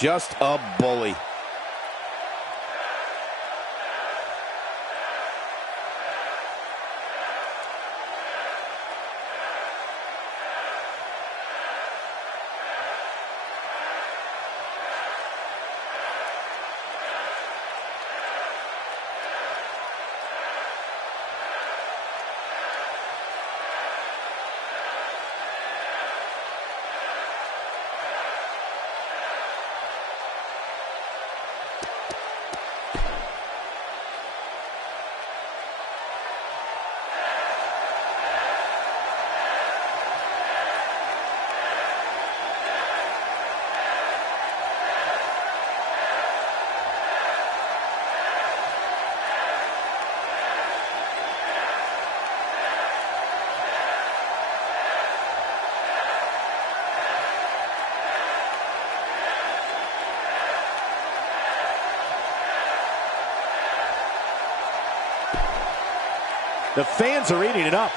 just a bully. The fans are eating it up.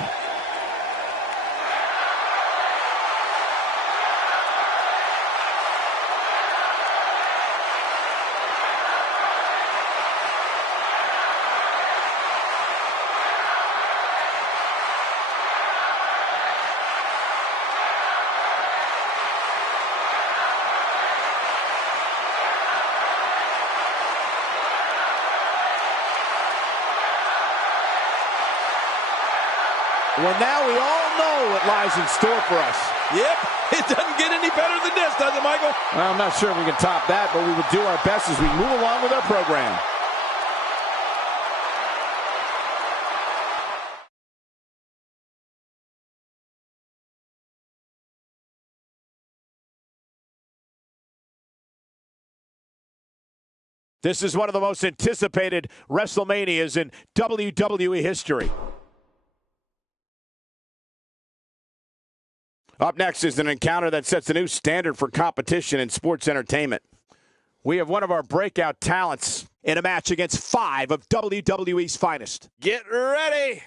Well, now we all know what lies in store for us. Yep, it doesn't get any better than this, does it, Michael? Well, I'm not sure if we can top that, but we will do our best as we move along with our program. This is one of the most anticipated WrestleManias in WWE history. Up next is an encounter that sets a new standard for competition in sports entertainment. We have one of our breakout talents in a match against 5 of WWE's finest. Get ready.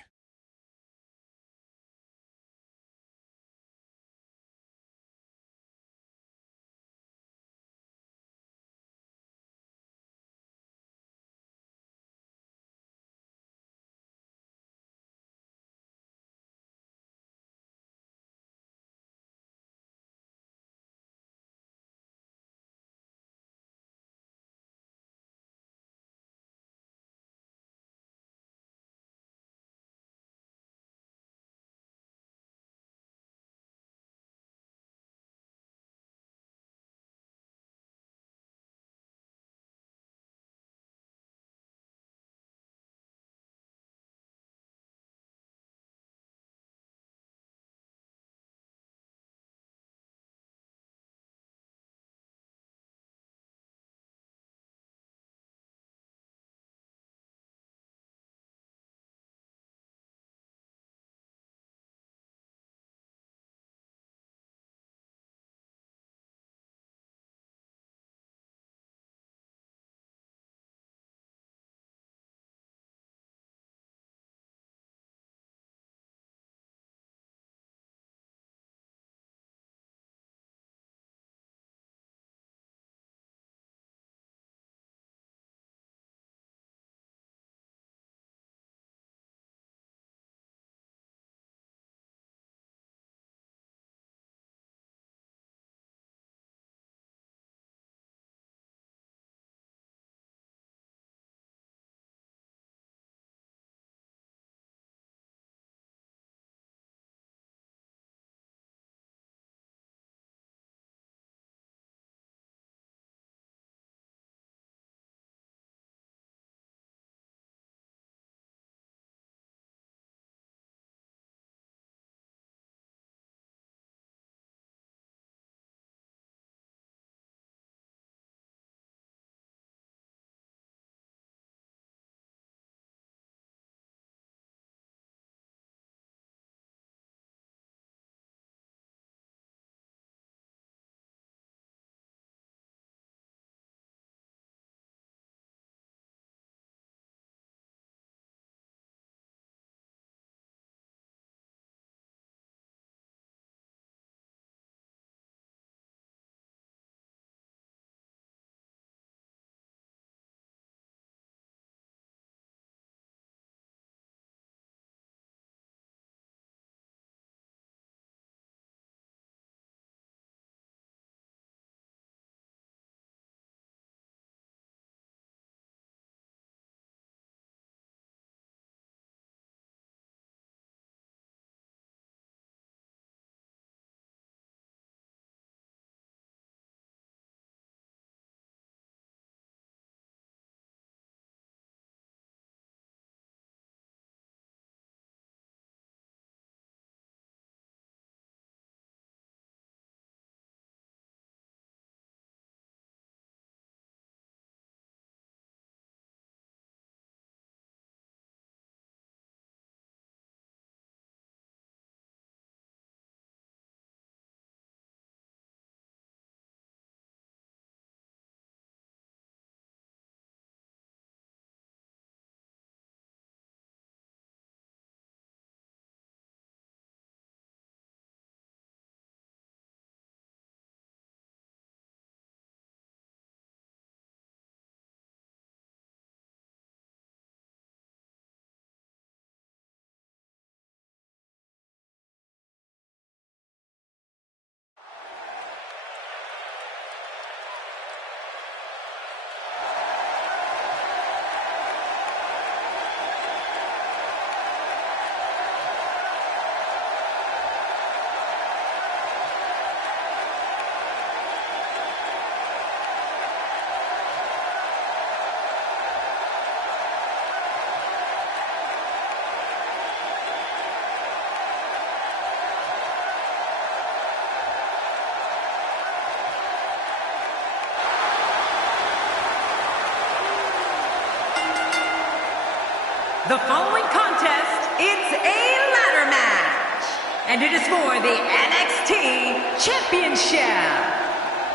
The following contest, it's a ladder match. And it is for the NXT Championship.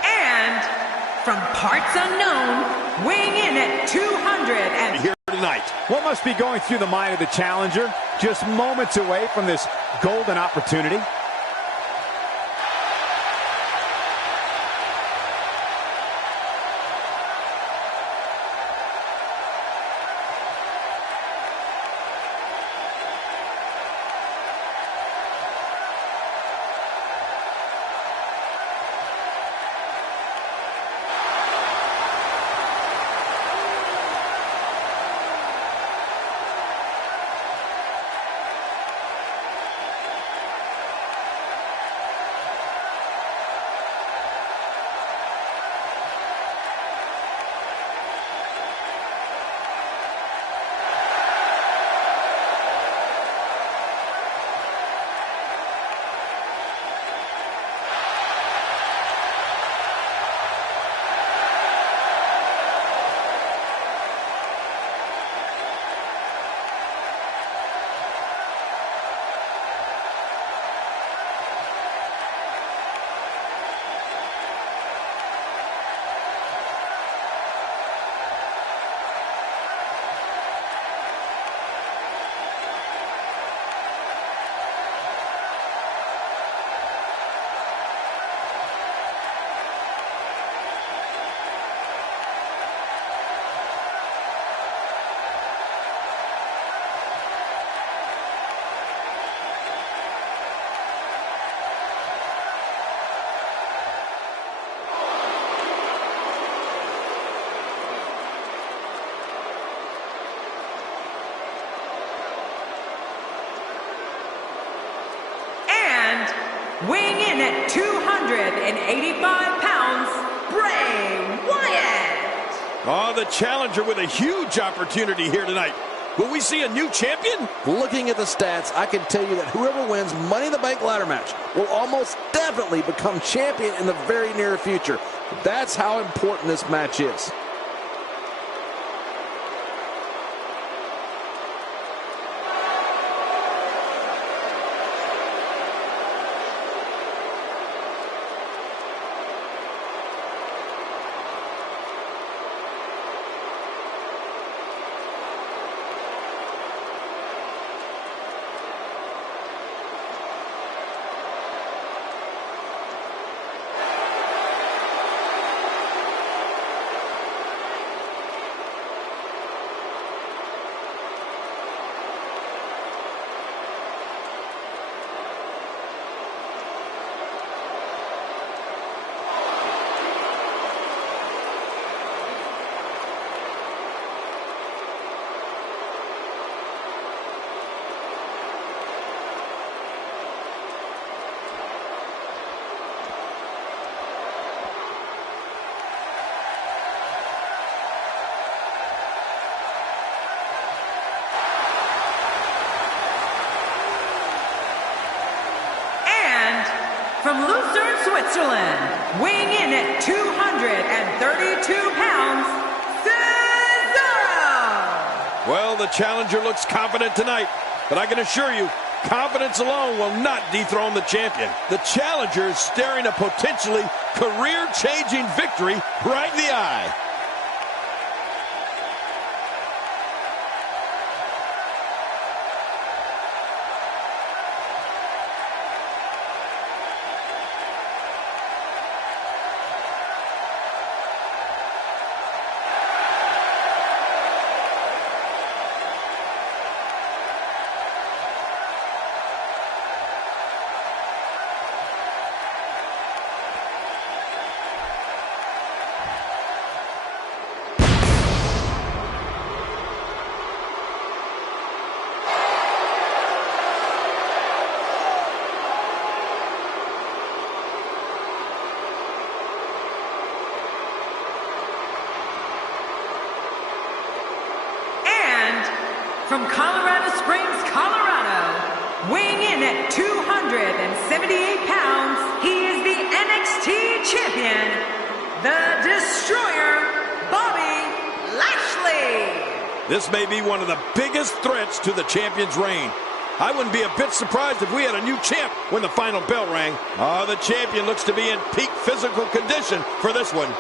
And from parts unknown, weighing in at 200 and... Here tonight. What must be going through the mind of the challenger? Just moments away from this golden opportunity. Weighing in at 285 pounds, Bray Wyatt. Oh, the challenger with a huge opportunity here tonight. Will we see a new champion? Looking at the stats, I can tell you that whoever wins Money in the Bank ladder match will almost definitely become champion in the very near future. That's how important this match is. From Lucerne, Switzerland, weighing in at 232 pounds, Cesaro! Well, the challenger looks confident tonight, but I can assure you, confidence alone will not dethrone the champion. The challenger is staring a potentially career-changing victory right in the eye. From Colorado Springs, Colorado, weighing in at 278 pounds, he is the NXT champion, the Destroyer, Bobby Lashley. This may be one of the biggest threats to the champion's reign. I wouldn't be a bit surprised if we had a new champ when the final bell rang. Oh, the champion looks to be in peak physical condition for this one.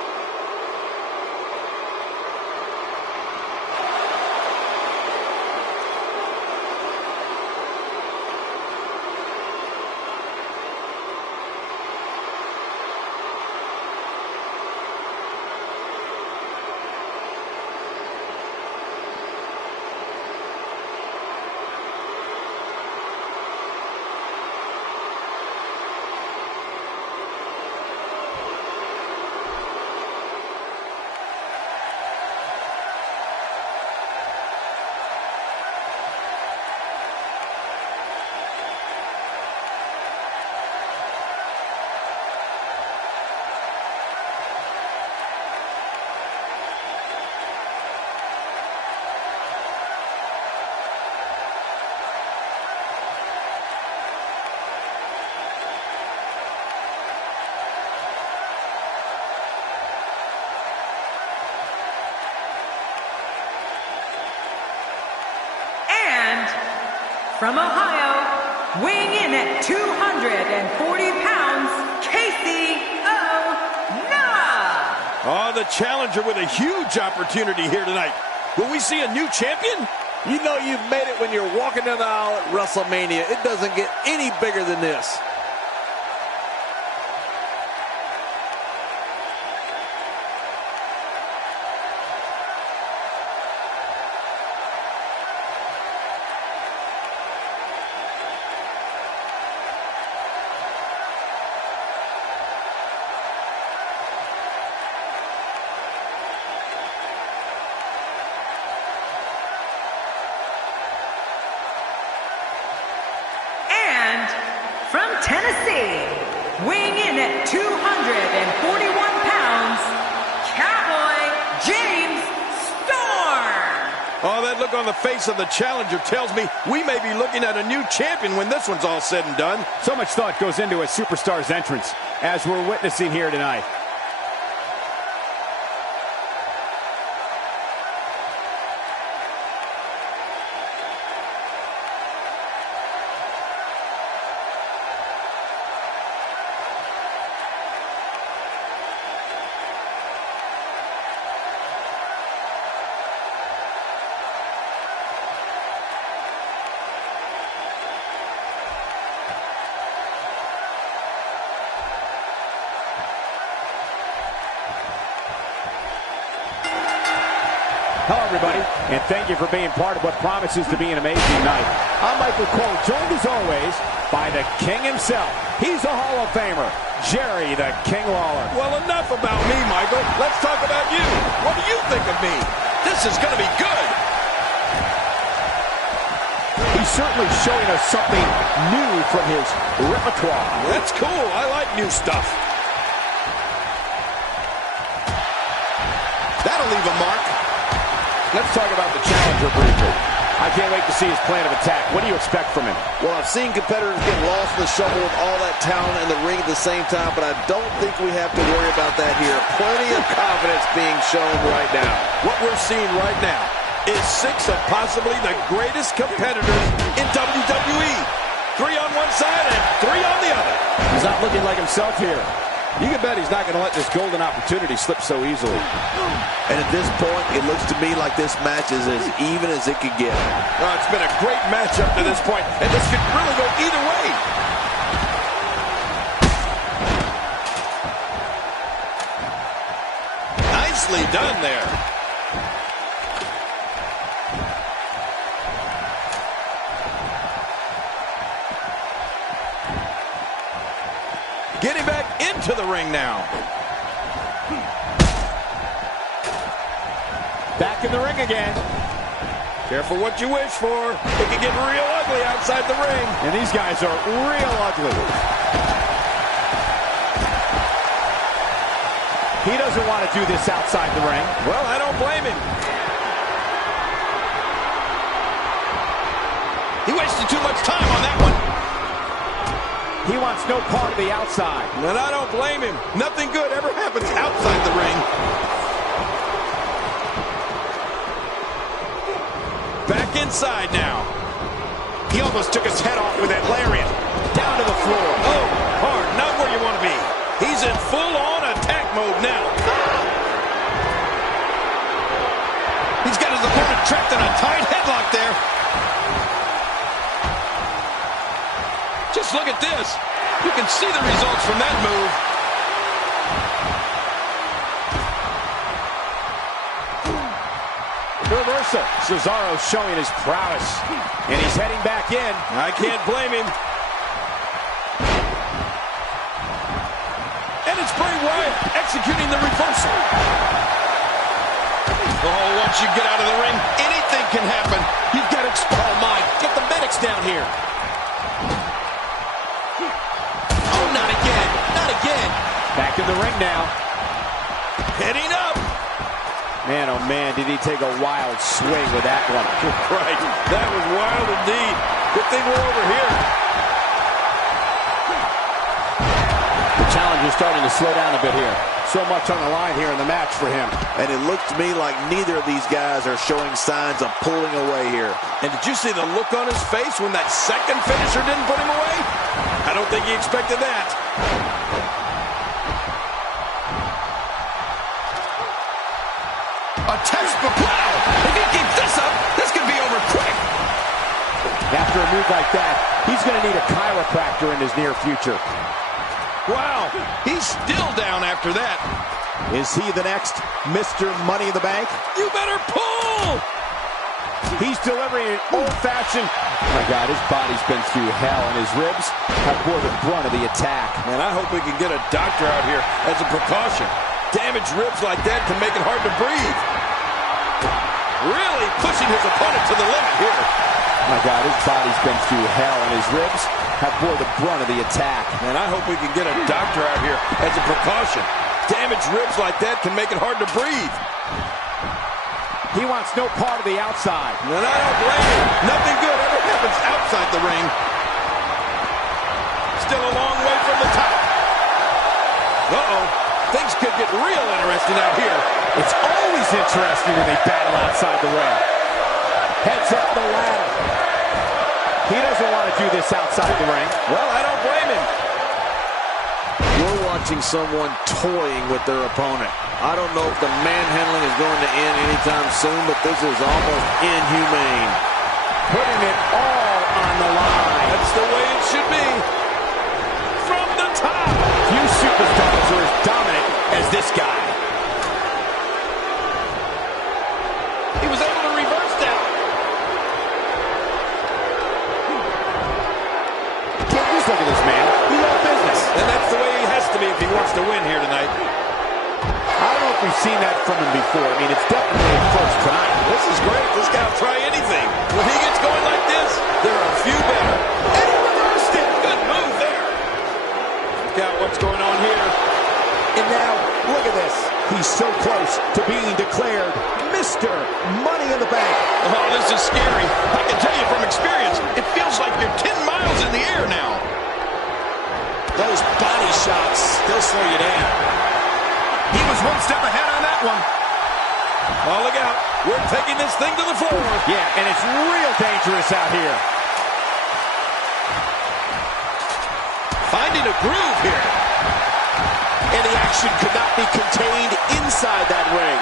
From Ohio, weighing in at 240 pounds, Casey O'Noah. Oh, the challenger with a huge opportunity here tonight. Will we see a new champion? You know you've made it when you're walking down the aisle at WrestleMania. It doesn't get any bigger than this. From Tennessee, weighing in at 241 pounds, Cowboy James Storm. Oh, that look on the face of the challenger tells me we may be looking at a new champion when this one's all said and done. So much thought goes into a superstar's entrance, as we're witnessing here tonight. Hello, everybody, and thank you for being part of what promises to be an amazing night. I'm Michael Cole, joined as always by the King himself. He's a Hall of Famer, Jerry the King Lawler. Well, enough about me, Michael. Let's talk about you. What do you think of me? This is going to be good. He's certainly showing us something new from his repertoire. That's cool. I like new stuff. That'll leave a mark. Let's talk about the challenger briefly. I can't wait to see his plan of attack. What do you expect from him? Well, I've seen competitors get lost in the shuffle with all that talent in the ring at the same time, but I don't think we have to worry about that here. Plenty of confidence being shown right now. What we're seeing right now is 6 of possibly the greatest competitors in WWE. 3 on one side and 3 on the other. He's not looking like himself here. You can bet he's not going to let this golden opportunity slip so easily. And at this point, it looks to me like this match is as even as it could get. Oh, it's been a great match up to this point, and this could really go either way. Nicely done there. Getting back into the ring now. Back in the ring again. Careful what you wish for. It can get real ugly outside the ring. And these guys are real ugly. He doesn't want to do this outside the ring. Well, I don't blame him. He wasted too much time on that one. He wants no part of the outside. And I don't blame him. Nothing good ever happens outside the ring. back inside now. He almost took his head off with that lariat. Down to the floor. Oh, hard. Not where you want to be. He's in full-on attack mode now. He's got his opponent trapped in a tight headlock there. Just look at this. You can see the results from that move. Reversal. Cesaro showing his prowess. And he's heading back in. I can't blame him. And it's Bray Wyatt executing the reversal. Oh, once you get out of the ring, anything can happen. You've got to oh my, get the medics down here. Oh, not again. Not again. Back in the ring now. Heading up. Man, oh man, did he take a wild swing with that one. Right. That was wild indeed. Good thing we're over here. The challenger's starting to slow down a bit here. So much on the line here in the match for him. And it looked to me like neither of these guys are showing signs of pulling away here. And did you see the look on his face when that second finisher didn't put him away? I don't think he expected that. A textbook. Wow! If he keeps this up, this could be over quick. After a move like that, he's going to need a chiropractor in his near future. Wow, he's still down after that. Is he the next Mr. Money in the Bank? You better pull! He's delivering an old-fashioned... Oh my God, his body's been through hell, and his ribs have bore the brunt of the attack. Man, I hope we can get a doctor out here as a precaution. Damaged ribs like that can make it hard to breathe. Really pushing his opponent to the limit here. Oh my God, his body's been through hell, and his ribs have bore the brunt of the attack. Man, I hope we can get a doctor out here as a precaution. Damaged ribs like that can make it hard to breathe. He wants no part of the outside. And I don't blame him. Nothing good ever happens outside the ring. Still a long way from the top. Uh-oh. Things could get real interesting out here. It's always interesting when they battle outside the ring. Heads up the ladder. He doesn't want to do this outside the ring. Well, I don't blame him. We're watching someone toying with their opponent. I don't know if the manhandling is going to end anytime soon, but this is almost inhumane. Putting it all on the line. That's the way it should be. From the top. Few superstars are as dominant as this guy. He was able to reverse that. Just look at this man. He's all business. And that's the way he has to be if he wants to win here tonight. I don't know if we've seen that from him before. I mean, it's definitely a first time. This is great. This guy will try anything. When he gets going like this, there are a few better. And he reversed it. Good move there. Look out what's going on here. And now, look at this. He's so close to being declared Mr. Money in the Bank. Oh, this is scary. I can tell you from experience, it feels like you're 10 miles in the air now. Those body shots still slow you down. He was one step ahead on that one. Oh, look out. We're taking this thing to the floor. Yeah, and it's real dangerous out here. Finding a groove here. And the action could not be contained inside that ring.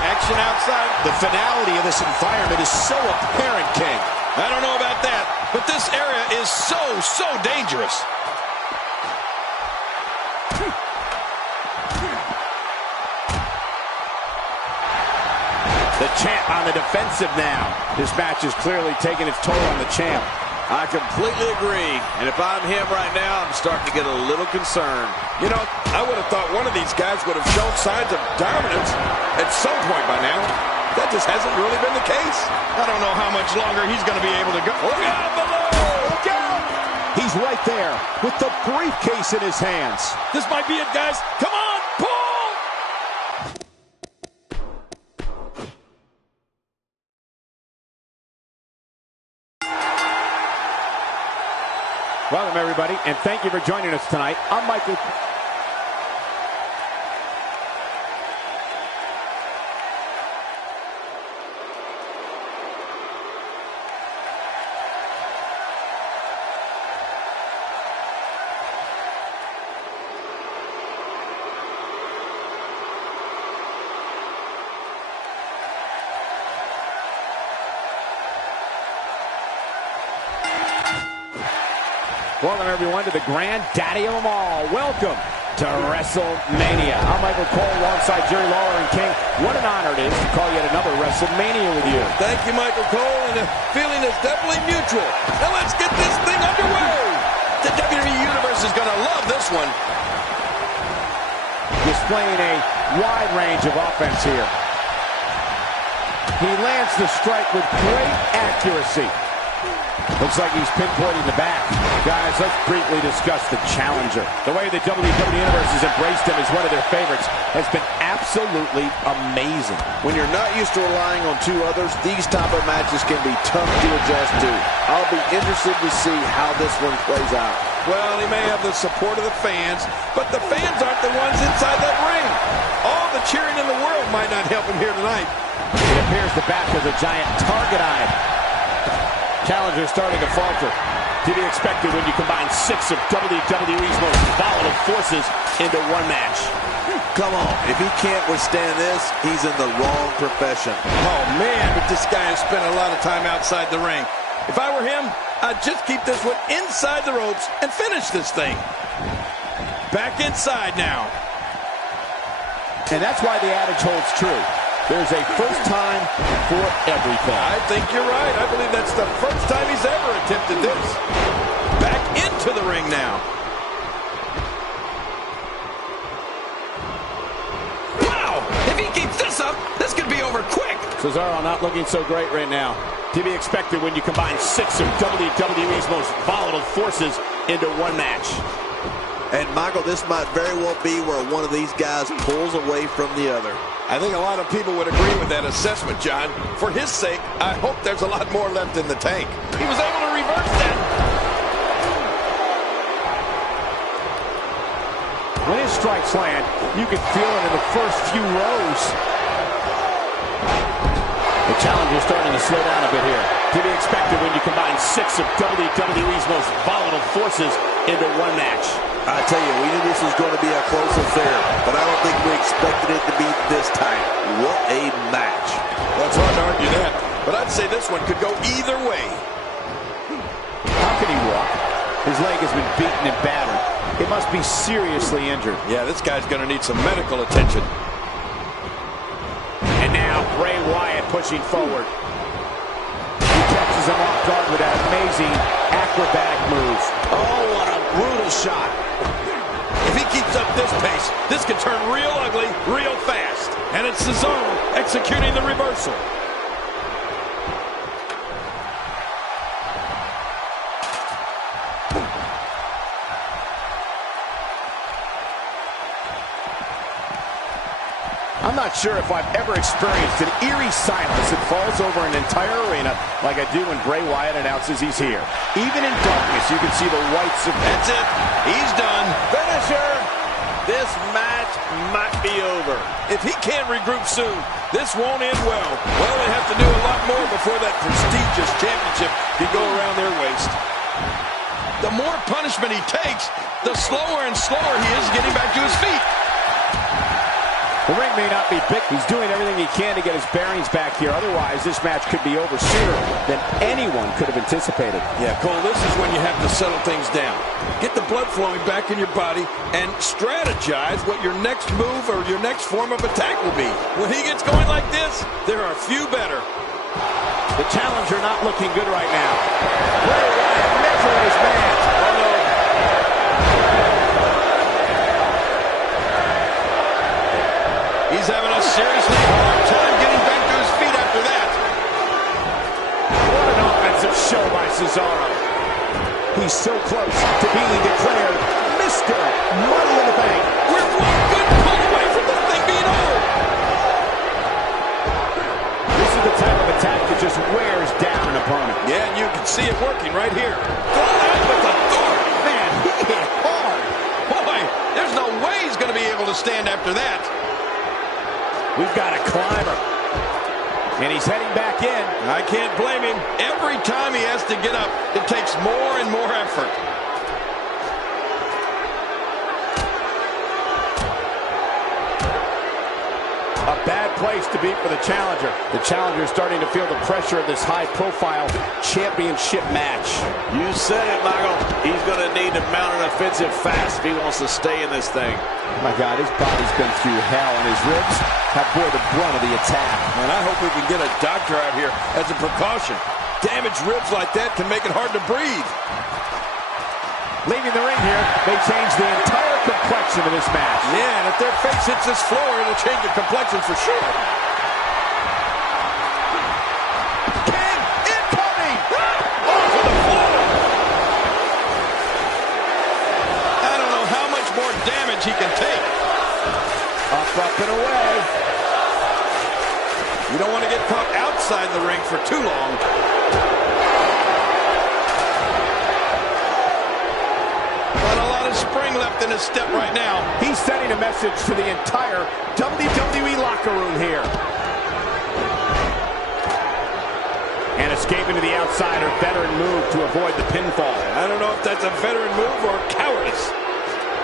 Action outside. The finality of this environment is so apparent, King. I don't know about that, but this area is so dangerous. The champ on the defensive now. This match is clearly taking its toll on the champ. I completely agree. And if I'm him right now, I'm starting to get a little concerned. You know, I would have thought one of these guys would have shown signs of dominance at some point by now. That just hasn't really been the case. I don't know how much longer he's going to be able to go. Look out below! Look out! He's right there with the briefcase in his hands. This might be it, guys. Come on, pull! Welcome, everybody, and thank you for joining us tonight. I'm Michael. Welcome, everyone, to the granddaddy of them all. Welcome to WrestleMania. I'm Michael Cole alongside Jerry Lawler and King. What an honor it is to call yet another WrestleMania with you. Thank you, Michael Cole, and the feeling is definitely mutual. Now let's get this thing underway. The WWE Universe is going to love this one. Displaying a wide range of offense here. He lands the strike with great accuracy. Looks like he's pinpointing the back. Guys, let's briefly discuss the challenger. The way the WWE Universe has embraced him as one of their favorites has been absolutely amazing. When you're not used to relying on two others, these type of matches can be tough to adjust to. I'll be interested to see how this one plays out. Well, he may have the support of the fans, but the fans aren't the ones inside that ring. All the cheering in the world might not help him here tonight. It appears the back is a giant target-eyed. Challenger starting to falter. To be expected when you combine 6 of WWE's most volatile forces into one match. Come on, if he can't withstand this, he's in the wrong profession. Oh, man, but this guy has spent a lot of time outside the ring. If I were him, I'd just keep this one inside the ropes and finish this thing. Back inside now. And that's why the adage holds true. There's a first time for everything. I think you're right. I believe that's the first time he's ever attempted this. Back into the ring now. Wow! If he keeps this up, this could be over quick. Cesaro not looking so great right now. To be expected when you combine 6 of WWE's most volatile forces into one match. And, Michael, this might very well be where one of these guys pulls away from the other. I think a lot of people would agree with that assessment, John. For his sake, I hope there's a lot more left in the tank. He was able to reverse that. When his strikes land, you can feel it in the first few rows. The challenger's starting to slow down a bit here. To be expected when you combine 6 of WWE's most volatile forces into one match. I tell you, we knew this was going to be a close affair, but I don't think we expected it to be this tight. What a match. Well, it's hard to argue that, but I'd say this one could go either way. How can he walk? His leg has been beaten and battered. It must be seriously injured. Yeah, this guy's going to need some medical attention. And now, Bray Wyatt pushing forward. He catches him off guard with that amazing acrobatic move. Oh, what a brutal shot. If he keeps up this pace, this could turn real ugly real fast. And it's Cesaro executing the reversal. I'm not sure if I've ever experienced an eerie silence that falls over an entire arena like I do when Bray Wyatt announces he's here. Even in darkness, you can see the whites of... That's it. He's done. Finisher. This match might be over. If he can't regroup soon, this won't end well. Well, they have to do a lot more before that prestigious championship can go around their waist. The more punishment he takes, the slower and slower he is getting back to his feet. The ring may not be big. He's doing everything he can to get his bearings back here. Otherwise, this match could be over sooner than anyone could have anticipated. Yeah, Cole, this is when you have to settle things down. Get the blood flowing back in your body and strategize what your next move or your next form of attack will be. When he gets going like this, there are few better. The challenger not looking good right now. Bray Wyatt measuring his man. Oh, no. He's having a seriously hard time getting back to his feet after that. What an offensive show by Cesaro. He's so close to being declared Mr. Money in the Bank. We're one good pull away from this thing being over. This is the type of attack that just wears down an opponent. Yeah, and you can see it working right here. Thrown out with authority. Man, he hit hard. Boy, there's no way he's going to be able to stand after that. We've got a climber. And he's heading back in. I can't blame him. Every time he has to get up, it takes more and more effort. A bad place to be for the challenger. The challenger is starting to feel the pressure of this high-profile championship match. You said it, Michael. He's going to need to mount an offensive fast if he wants to stay in this thing. My God, his body's been through hell, and his ribs have bore the brunt of the attack. And I hope we can get a doctor out here as a precaution. Damaged ribs like that can make it hard to breathe. Leaving the ring here, they change the entire complexion of this match. Yeah, and if their face hits this floor, it'll change the complexion for sure. King incoming! Onto the floor! I don't know how much more damage he can take. Up, and away. You don't want to get caught outside the ring for too long. Not a lot of spring left in his step right now. He's sending a message to the entire WWE locker room here. And escaping to the outside, a veteran move to avoid the pinfall. I don't know if that's a veteran move or cowardice.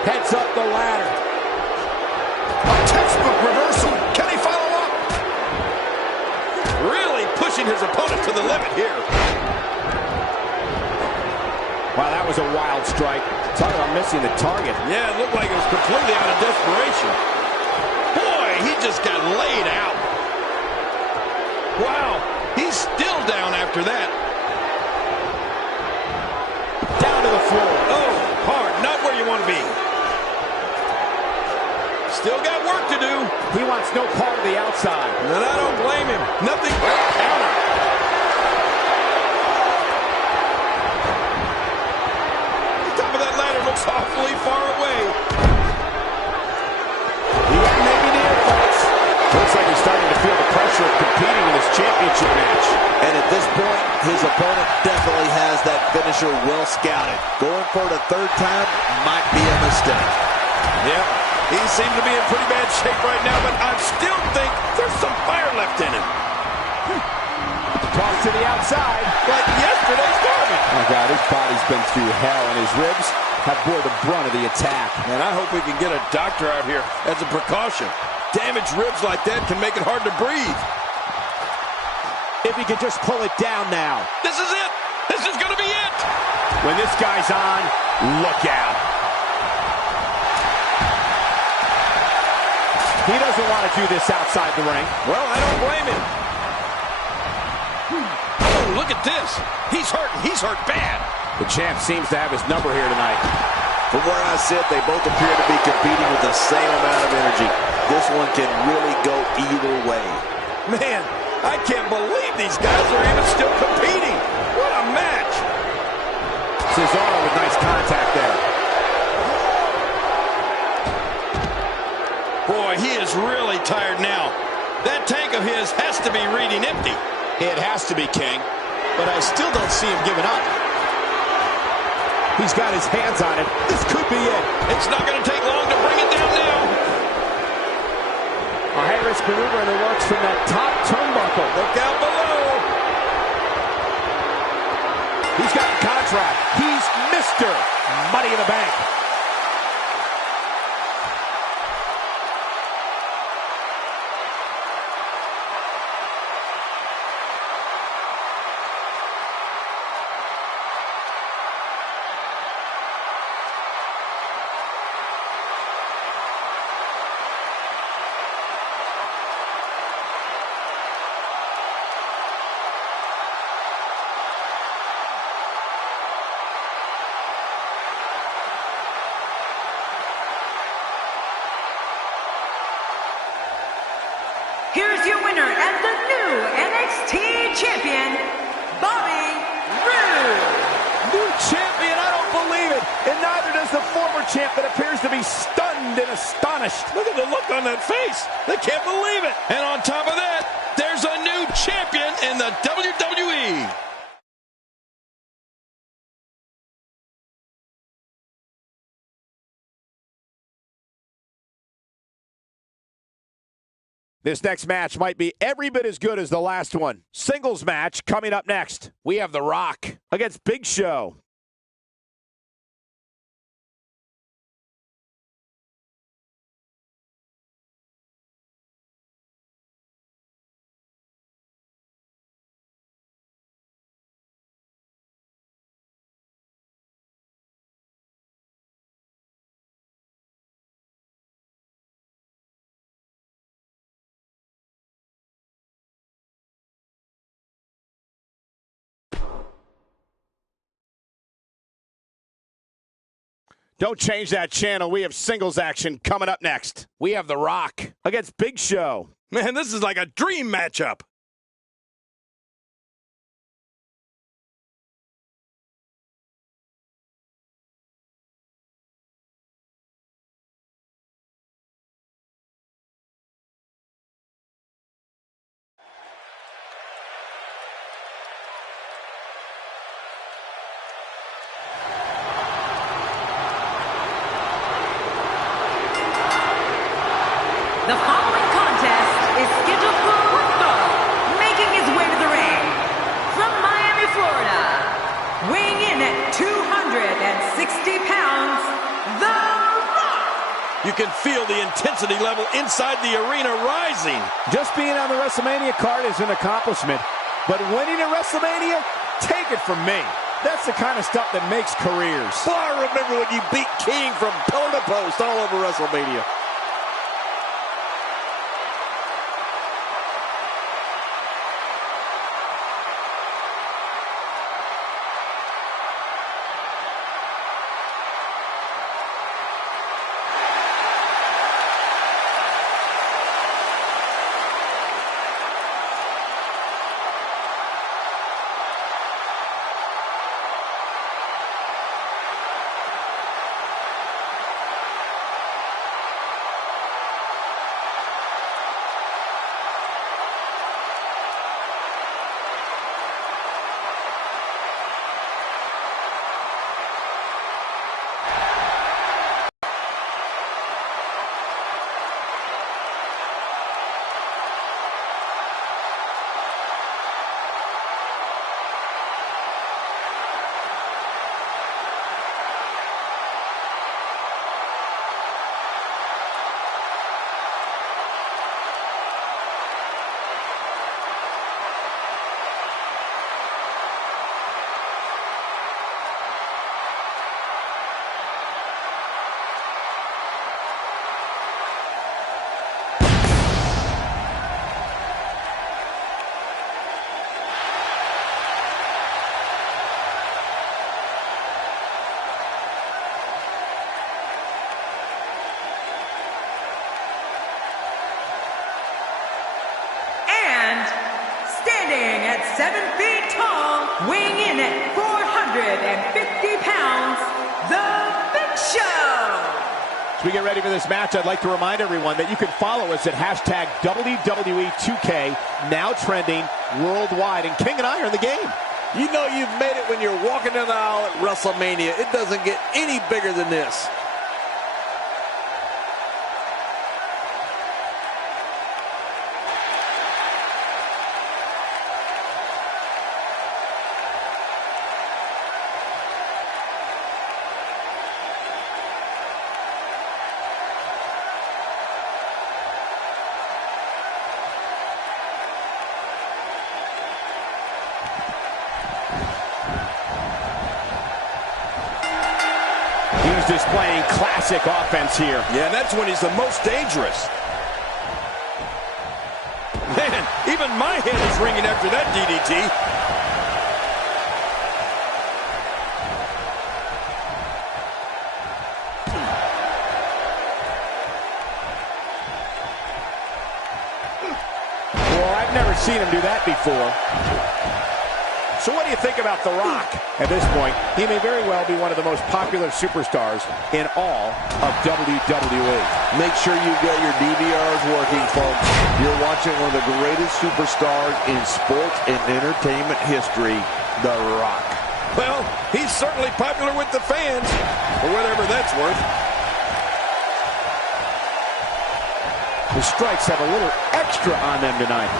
Heads up the ladder. A textbook reversal. Can he follow up? Really pushing his opponent to the limit here. Wow, that was a wild strike. Talk about missing the target. Yeah, it looked like it was completely out of desperation. Boy, he just got laid out. Wow, he's still down after that. Down to the floor. Oh, hard, not where you want to be. Still got work to do. He wants no part of the outside. And I don't blame him. Nothing but counter. The top of that ladder looks awfully far away. He may be near, folks. Looks like he's starting to feel the pressure of competing in this championship match. And at this point, his opponent definitely has that finisher well scouted. Going for it a third time might be a mistake. Yeah, he seems to be in pretty bad shape right now, but I still think there's some fire left in him. Toss to the outside. Like yesterday's garbage. My God, his body's been through hell, and his ribs have bore the brunt of the attack. And I hope we can get a doctor out here as a precaution. Damaged ribs like that can make it hard to breathe. If he can just pull it down now. This is it. This is going to be it. When this guy's on, look out. He doesn't want to do this outside the ring. Well, I don't blame him. Oh, look at this. He's hurt. He's hurt bad. The champ seems to have his number here tonight. From where I sit, they both appear to be competing with the same amount of energy. This one can really go either way. Man, I can't believe these guys are even still competing. What a match. Cesaro with nice contact there. Boy, he is really tired now. That tank of his has to be reading empty. It has to be, King, but I still don't see him giving up. He's got his hands on it. This could be it. It's not going to take long to bring it down now. A high-risk maneuver in the works from that top turnbuckle. Look out below. He's got the contract. He's Mr. Money in the Bank. Here's your winner and the new NXT champion, Bobby Roode. New champion, I don't believe it. And neither does the former champ that appears to be stunned and astonished. Look at the look on that face. They can't believe it. And on top of that, there's a new champion in the WWE. This next match might be every bit as good as the last one. Singles match coming up next. We have The Rock against Big Show. Don't change that channel. We have singles action coming up next. We have The Rock against Big Show. Man, this is like a dream matchup. The following contest is scheduled for one fall, making his way to the ring. From Miami, Florida, weighing in at 260 pounds, The Rock! You can feel the intensity level inside the arena rising. Just being on the WrestleMania card is an accomplishment, but winning at WrestleMania, take it from me. That's the kind of stuff that makes careers. Boy, I remember when you beat King from pillar to post all over WrestleMania. Standing at 7 feet tall, weighing in at 450 pounds, The Big Show! As we get ready for this match, I'd like to remind everyone that you can follow us at hashtag WWE 2K, now trending worldwide, and King and I are in the game. You know you've made it when you're walking down the aisle at WrestleMania. It doesn't get any bigger than this. He's displaying classic offense here. Yeah, that's when he's the most dangerous. Man, even my head is ringing after that DDT. Well, I've never seen him do that before. So what do you think about The Rock? At this point, he may very well be one of the most popular superstars in all of WWE. Make sure you've got your DVRs working, folks. You're watching one of the greatest superstars in sports and entertainment history, The Rock. Well, he's certainly popular with the fans, for whatever that's worth. The strikes have a little extra on them tonight.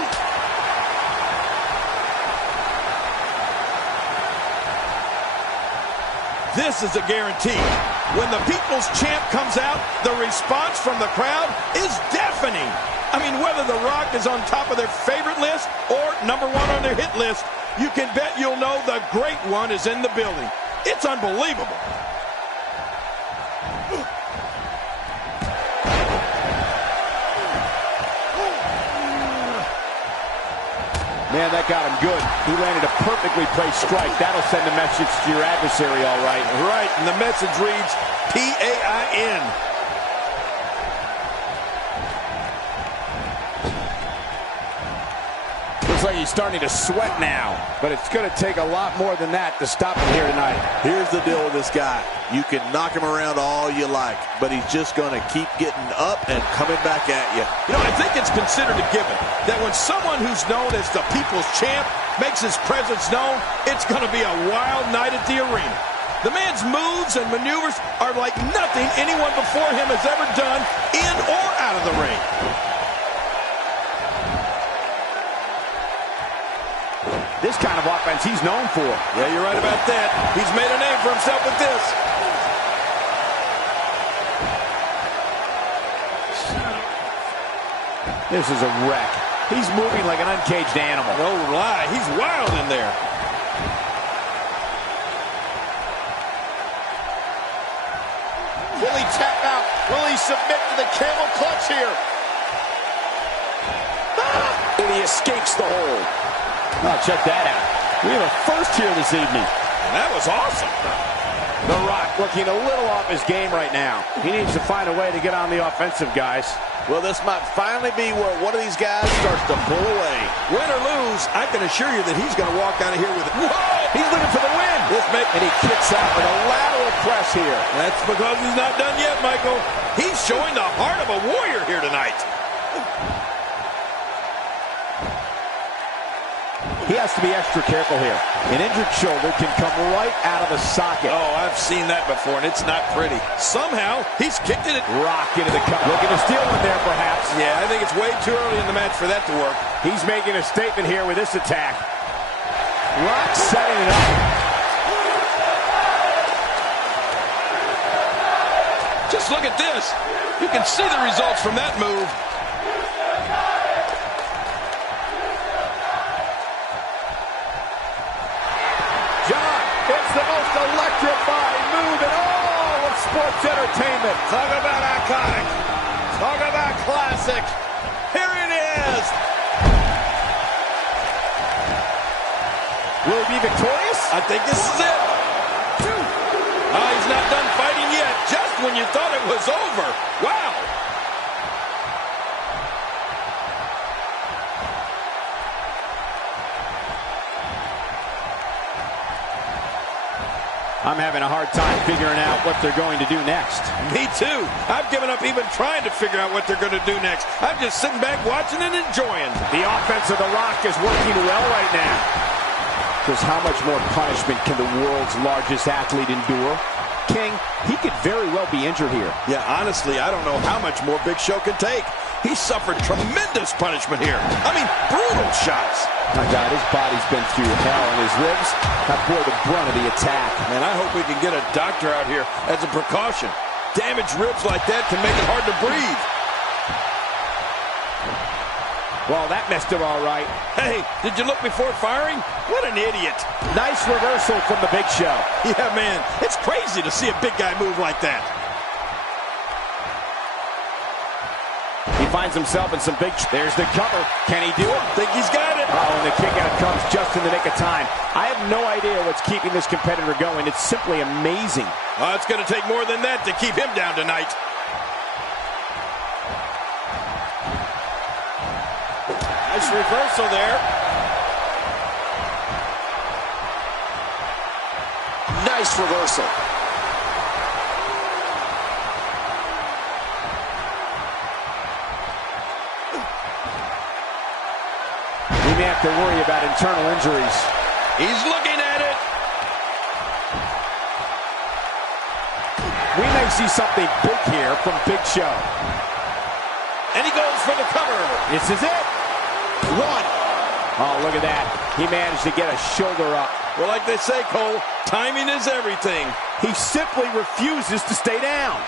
This is a guarantee. When the People's Champ comes out, the response from the crowd is deafening. I mean, whether The Rock is on top of their favorite list or number one on their hit list, you can bet you'll know the great one is in the building. It's unbelievable. Man, that got him good. He landed a perfectly placed strike. That'll send a message to your adversary, all right. Right, and the message reads PAIN. Looks like he's starting to sweat now, but it's going to take a lot more than that to stop him here tonight. Here's the deal with this guy. You can knock him around all you like, but he's just going to keep getting up and coming back at you. You know, I think it's considered a given that when someone who's known as the people's champ makes his presence known, it's going to be a wild night at the arena. The man's moves and maneuvers are like nothing anyone before him has ever done in or out of the ring. This kind of offense he's known for. Yeah, you're right about that. He's made a name for himself with this. This is a wreck. He's moving like an uncaged animal. No lie, he's wild in there. Will he tap out? Will he submit to the camel clutch here? And he escapes the hold. Oh, check that out. We have a first here this evening. And that was awesome. The Rock looking a little off his game right now. He needs to find a way to get on the offensive, guys. Well, this might finally be where one of these guys starts to pull away. Win or lose, I can assure you that he's going to walk out of here with it. Whoa! He's looking for the win. And he kicks out with a lateral press here. That's because he's not done yet, Michael. He's showing the heart of a warrior here tonight. He has to be extra careful here. An injured shoulder can come right out of the socket. Oh, I've seen that before, and it's not pretty. Somehow, he's kicked it. Rock into the cover. Looking to steal one there, perhaps. Yeah, I think it's way too early in the match for that to work. He's making a statement here with this attack. Rock setting it up. Just look at this. You can see the results from that move. The most electrifying move in all of sports entertainment. Talk about iconic. Talk about classic. Here it is. Will he be victorious? I think this is it. Oh, he's not done fighting yet. Just when you thought it was over. Wow. I'm having a hard time figuring out what they're going to do next. Me too. I've given up even trying to figure out what they're going to do next. I'm just sitting back watching and enjoying. The offense of The Rock is working well right now. Because how much more punishment can the world's largest athlete endure? King, he could very well be injured here. Yeah, honestly, I don't know how much more Big Show can take. He suffered tremendous punishment here. I mean, brutal shots. My God, his body's been through hell, and his ribs have bore the brunt of the attack. Man, I hope we can get a doctor out here as a precaution. Damaged ribs like that can make it hard to breathe. Well, that messed him all right. Hey, did you look before firing? What an idiot. Nice reversal from the Big Show. Yeah, man, it's crazy to see a big guy move like that. He finds himself in some big... There's the cover. Can he do it? Think he's got it. Oh, and the kick out comes just in the nick of time. I have no idea what's keeping this competitor going. It's simply amazing. It's going to take more than that to keep him down tonight. Nice reversal there. Nice reversal. We may have to worry about internal injuries. He's looking at it. We may see something big here from Big Show. And he goes for the cover. This is it. One. Oh, look at that. He managed to get a shoulder up. Well, like they say, Cole, timing is everything. He simply refuses to stay down.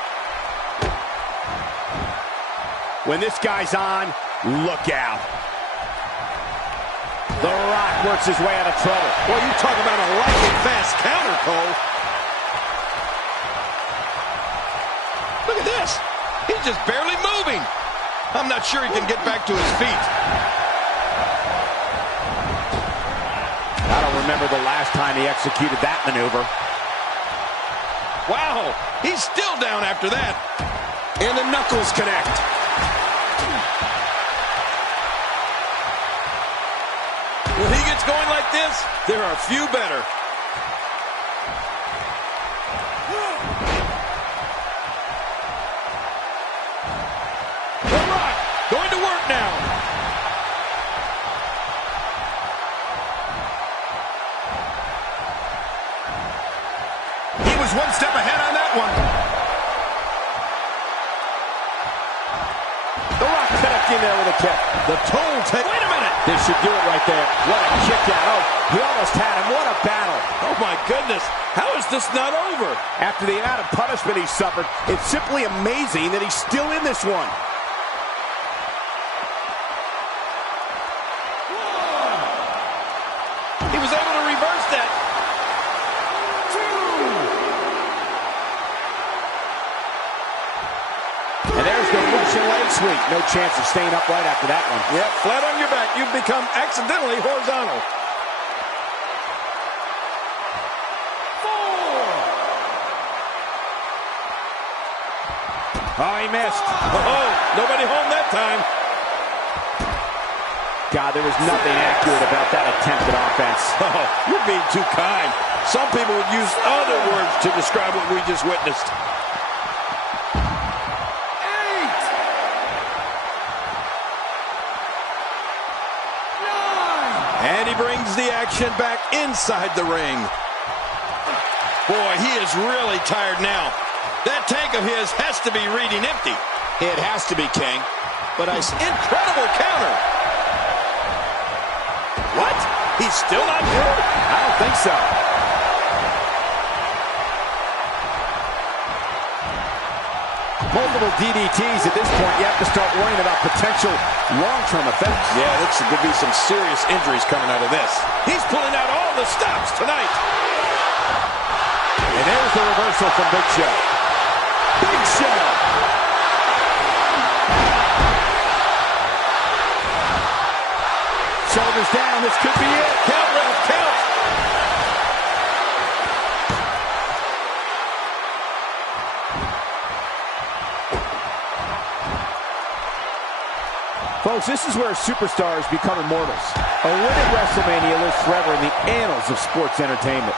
When this guy's on, look out. The Rock works his way out of trouble. Well, you talk about a lightning fast counter, Cole. Look at this. He's just barely moving. I'm not sure he can get back to his feet. remember the last time he executed that maneuver. Wow, he's still down after that. And the knuckles connect. When he gets going like this, there are few better. The Rock going to work now. He was one step ahead on that one. The Rock connecting there with a kick. The toll take. Wait a minute. This should do it right there. What a kick out. Oh, he almost had him. What a battle. Oh, my goodness. How is this not over? After the amount of punishment he suffered, it's simply amazing that he's still in this one. He was able to reverse that. And there's the Russian leg sweep. No chance of staying upright after that one. Yep, flat on your back. You've become accidentally horizontal. 4. Oh, he missed. Oh, nobody home that time. God, there was nothing accurate about that attempted offense. Oh, you're being too kind. Some people would use other words to describe what we just witnessed. 8. 9. And he brings the action back inside the ring. Boy, he is really tired now. That tank of his has to be reading empty. It has to be, King. But incredible counter. What? He's still not through? I don't think so. Multiple DDTs at this point. You have to start worrying about potential long-term effects. Yeah, this could be some serious injuries coming out of this. He's pulling out all the stops tonight. And there's the reversal from Big Show. Big Show. Shoulders down. This could be it. Count, ref, count. Folks, this is where superstars become immortals. A win at WrestleMania lives forever in the annals of sports entertainment.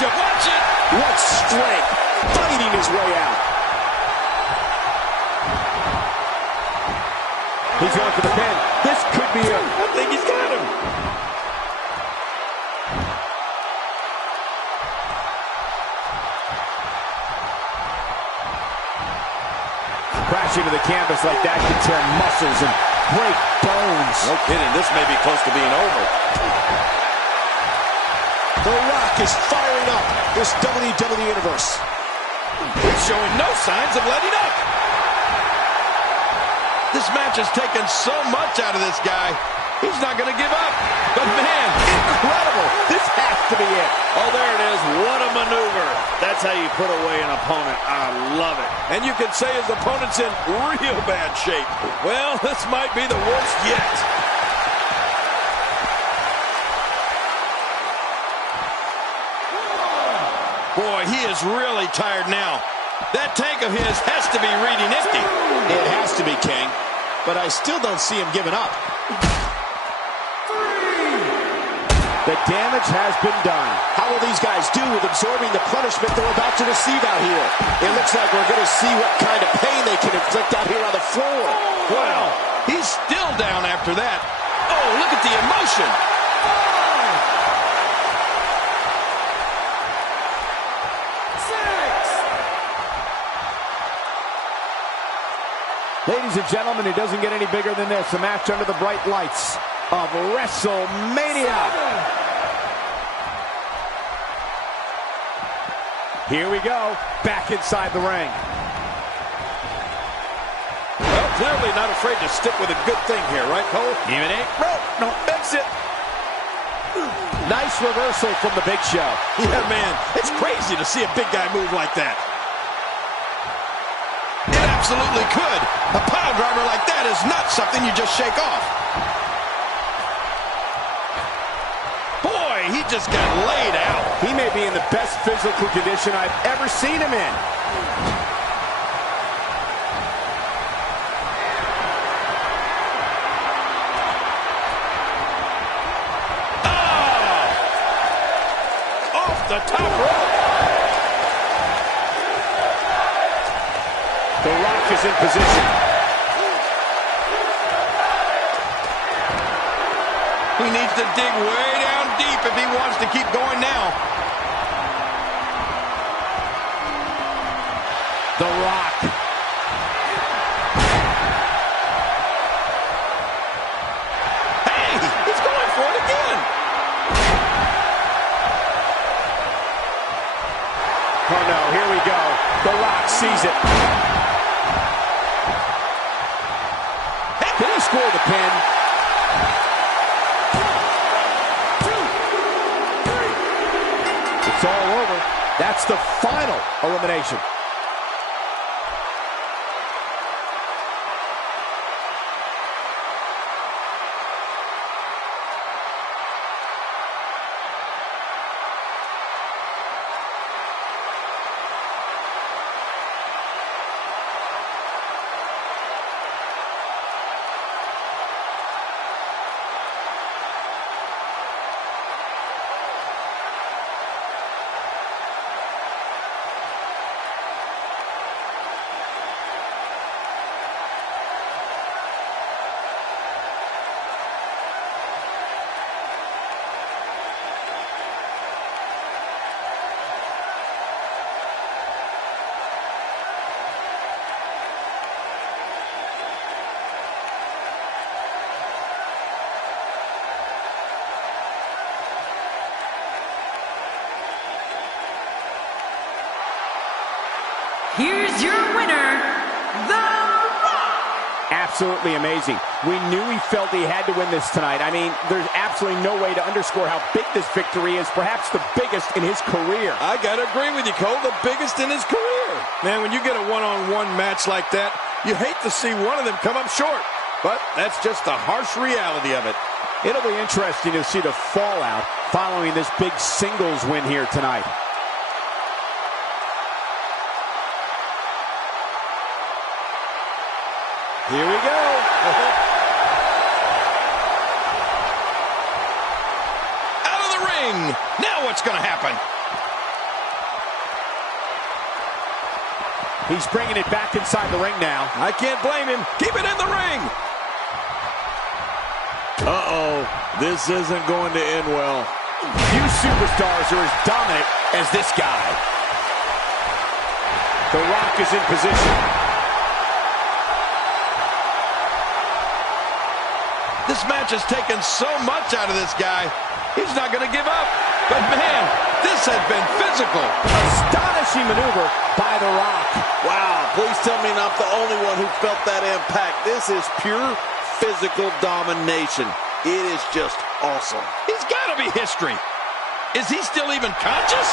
Watch it. What strength. Fighting his way out. He's going for the pin. This could be it. I think he's got him. Crashing to the canvas like that can tear muscles and break bones. No kidding. This may be close to being over. The Rock is firing up this WWE Universe. He's showing no signs of letting up. This match has taken so much out of this guy. He's not going to give up. But man, incredible. This has to be it. Oh, there it is. What a maneuver. That's how you put away an opponent. I love it. And you can say his opponent's in real bad shape. Well, this might be the worst yet. Boy, he is really tired now. That tank of his has to be reading empty. It has to be, King. But I still don't see him giving up. 3. The damage has been done. How will these guys do with absorbing the punishment they're about to receive out here? It looks like we're going to see what kind of pain they can inflict out here on the floor. Wow, he's still down after that. Oh, look at the emotion. 6. Ladies and gentlemen, it doesn't get any bigger than this. A match under the bright lights of WrestleMania. 7. Here we go, back inside the ring. Well, clearly not afraid to stick with a good thing here, right, Cole? Even ain't rope, don't fix it. Nice reversal from the Big Show. Yeah, man, it's crazy to see a big guy move like that. It absolutely could. A pile driver like that is not something you just shake off. Boy, he just got laid out. He may be in the best physical condition I've ever seen him in. The top rope. The Rock is in position. He needs to dig way down deep if he wants to keep going now. The Rock. Hey, he's going for it again. Oh no, here we go. The Rock sees it. Can he score the pin? 1, 2, 3. It's all over. That's the final elimination. Here's your winner, The Rock. Absolutely amazing. We knew he felt he had to win this tonight. I mean, there's absolutely no way to underscore how big this victory is, perhaps the biggest in his career. I gotta agree with you, Cole, the biggest in his career. Man, when you get a one-on-one match like that, you hate to see one of them come up short. But that's just the harsh reality of it. It'll be interesting to see the fallout following this big singles win here tonight. Here we go. Out of the ring. Now what's going to happen? He's bringing it back inside the ring now. I can't blame him. Keep it in the ring. Uh-oh. This isn't going to end well. Few superstars are as dominant as this guy. The Rock is in position. This match has taken so much out of this guy. He's not going to give up. But, man, this has been physical. Astonishing maneuver by The Rock. Wow, please tell me I'm not the only one who felt that impact. This is pure physical domination. It is just awesome. He's got to be history. Is he still even conscious?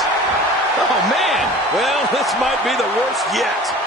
Oh, man. Well, this might be the worst yet.